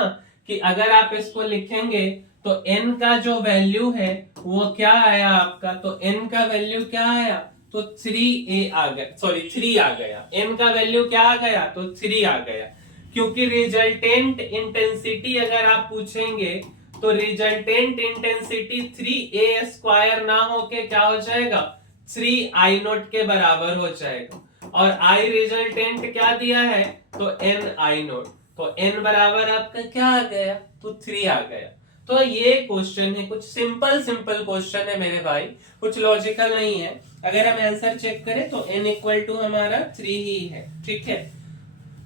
कि अगर आप इसको लिखेंगे तो n का जो वैल्यू है वो क्या आया आपका, तो n का वैल्यू क्या आया, तो 3a आ गया, सॉरी 3 आ गया। n का वैल्यू क्या आ गया, तो 3 आ गया। क्योंकि रिजल्टेंट इंटेंसिटी अगर आप पूछेंगे तो रिजल्टेंट इंटेंसिटी 3a स्क्वायर ना होके क्या हो जाएगा, 3i नोट के बराबर हो जाएगा। और i रिजल्टेंट क्या दिया है, तो n i नोट, तो n बराबर आपका क्या आ गया, तो 3 आ गया। तो ये क्वेश्चन है, कुछ सिंपल क्वेश्चन है मेरे भाई, कुछ लॉजिकल नहीं है। अगर हम आंसर चेक करें तो n इक्वल टू हमारा 3 ही है, ठीक है।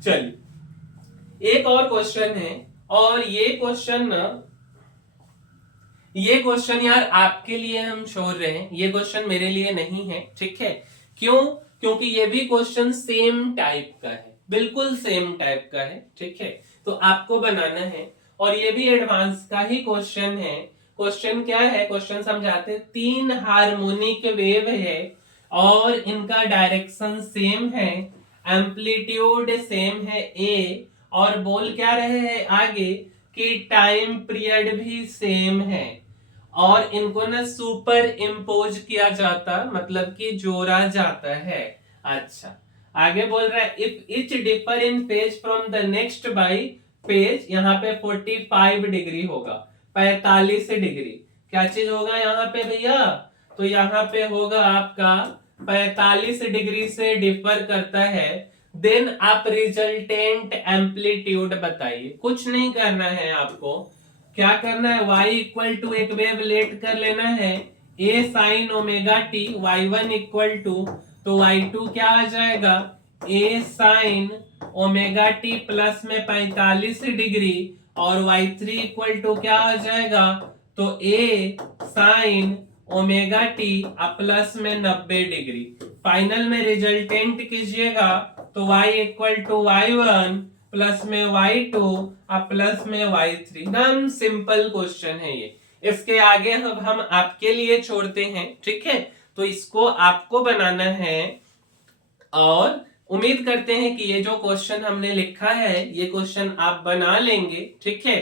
चलिए एक और क्वेश्चन है, और ये क्वेश्चन ना ये क्वेश्चन यार आपके लिए हम छोड़ रहे हैं, ये क्वेश्चन मेरे लिए नहीं है, ठीक है। क्यों? क्योंकि ये भी क्वेश्चन सेम टाइप का है, बिल्कुल सेम टाइप का है, ठीक है। तो आपको बनाना है, और ये भी एडवांस का ही क्वेश्चन है। क्वेश्चन क्या है? क्वेश्चन समझाते, 3 हार्मोनिक वेव है और इनका डायरेक्शन सेम है, एम्पलीट्यूड सेम है ए, और बोल क्या रहे हैं आगे कि टाइम पीरियड भी सेम है, और इनको ना सुपर इम्पोज किया जाता, मतलब कि जोड़ा जाता है। अच्छा, आगे बोल रहा है if etch differ in phase from the next by phase, यहाँ पे 45 डिग्री होगा, 45 डिग्री। क्या चीज होगा यहाँ पे भैया? तो यहाँ पे होगा आपका 45 डिग्री से डिफर करता है। देन आप रिजल्टेंट एम्पलीट्यूड बताइए। कुछ नहीं करना है आपको, क्या करना है, y इक्वल टू एक वेव लेट कर लेना है, a sine omega t, y1 equal to, तो y2 क्या आ जाएगा, a sine omega t plus में 45 डिग्री, और y3 इक्वल टू क्या आ जाएगा, तो a sine omega t plus में 90 डिग्री। फाइनल में रिजल्टेंट कीजिएगा, तो y equal to y1 plus में y2 प्लस में y3। एकदम सिंपल क्वेश्चन है ये, इसके आगे हम आपके लिए छोड़ते हैं, ठीक है। तो इसको आपको बनाना है, और उम्मीद करते हैं कि ये जो क्वेश्चन हमने लिखा है ये क्वेश्चन आप बना लेंगे, ठीक है।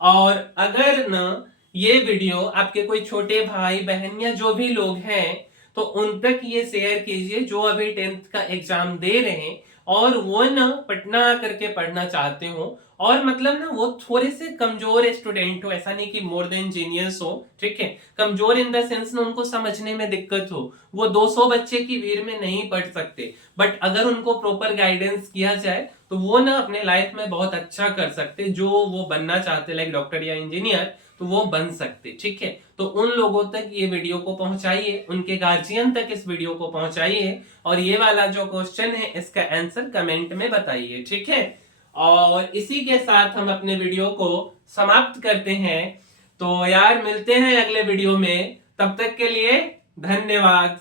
और अगर ना ये वीडियो आपके कोई छोटे भाई बहन या जो भी लोग हैं, तो उन तक ये शेयर कीजिए जो अभी 10th का एग्जाम दे रहे हैं और वो ना पटना आकर के पढ़ना चाहते हो, और मतलब ना वो थोड़े से कमजोर स्टूडेंट हो, ऐसा नहीं कि मोर देन जीनियस हो, ठीक है। कमजोर इन द सेंस ना उनको समझने में दिक्कत हो, वो 200 बच्चे की भीड़ में नहीं पढ़ सकते, बट अगर उनको प्रॉपर गाइडेंस किया जाए तो वो ना अपने लाइफ में बहुत अच्छा कर सकते, जो वो बनना चाहते लाइक डॉक्टर या इंजीनियर, तो वो बन सकते, ठीक है। तो उन लोगों तक ये वीडियो को पहुंचाइए, उनके गार्जियन तक इस वीडियो को पहुंचाइए, और ये वाला जो क्वेश्चन है इसका आंसर कमेंट में बताइए, ठीक है। और इसी के साथ हम अपने वीडियो को समाप्त करते हैं। तो यार मिलते हैं अगले वीडियो में, तब तक के लिए धन्यवाद।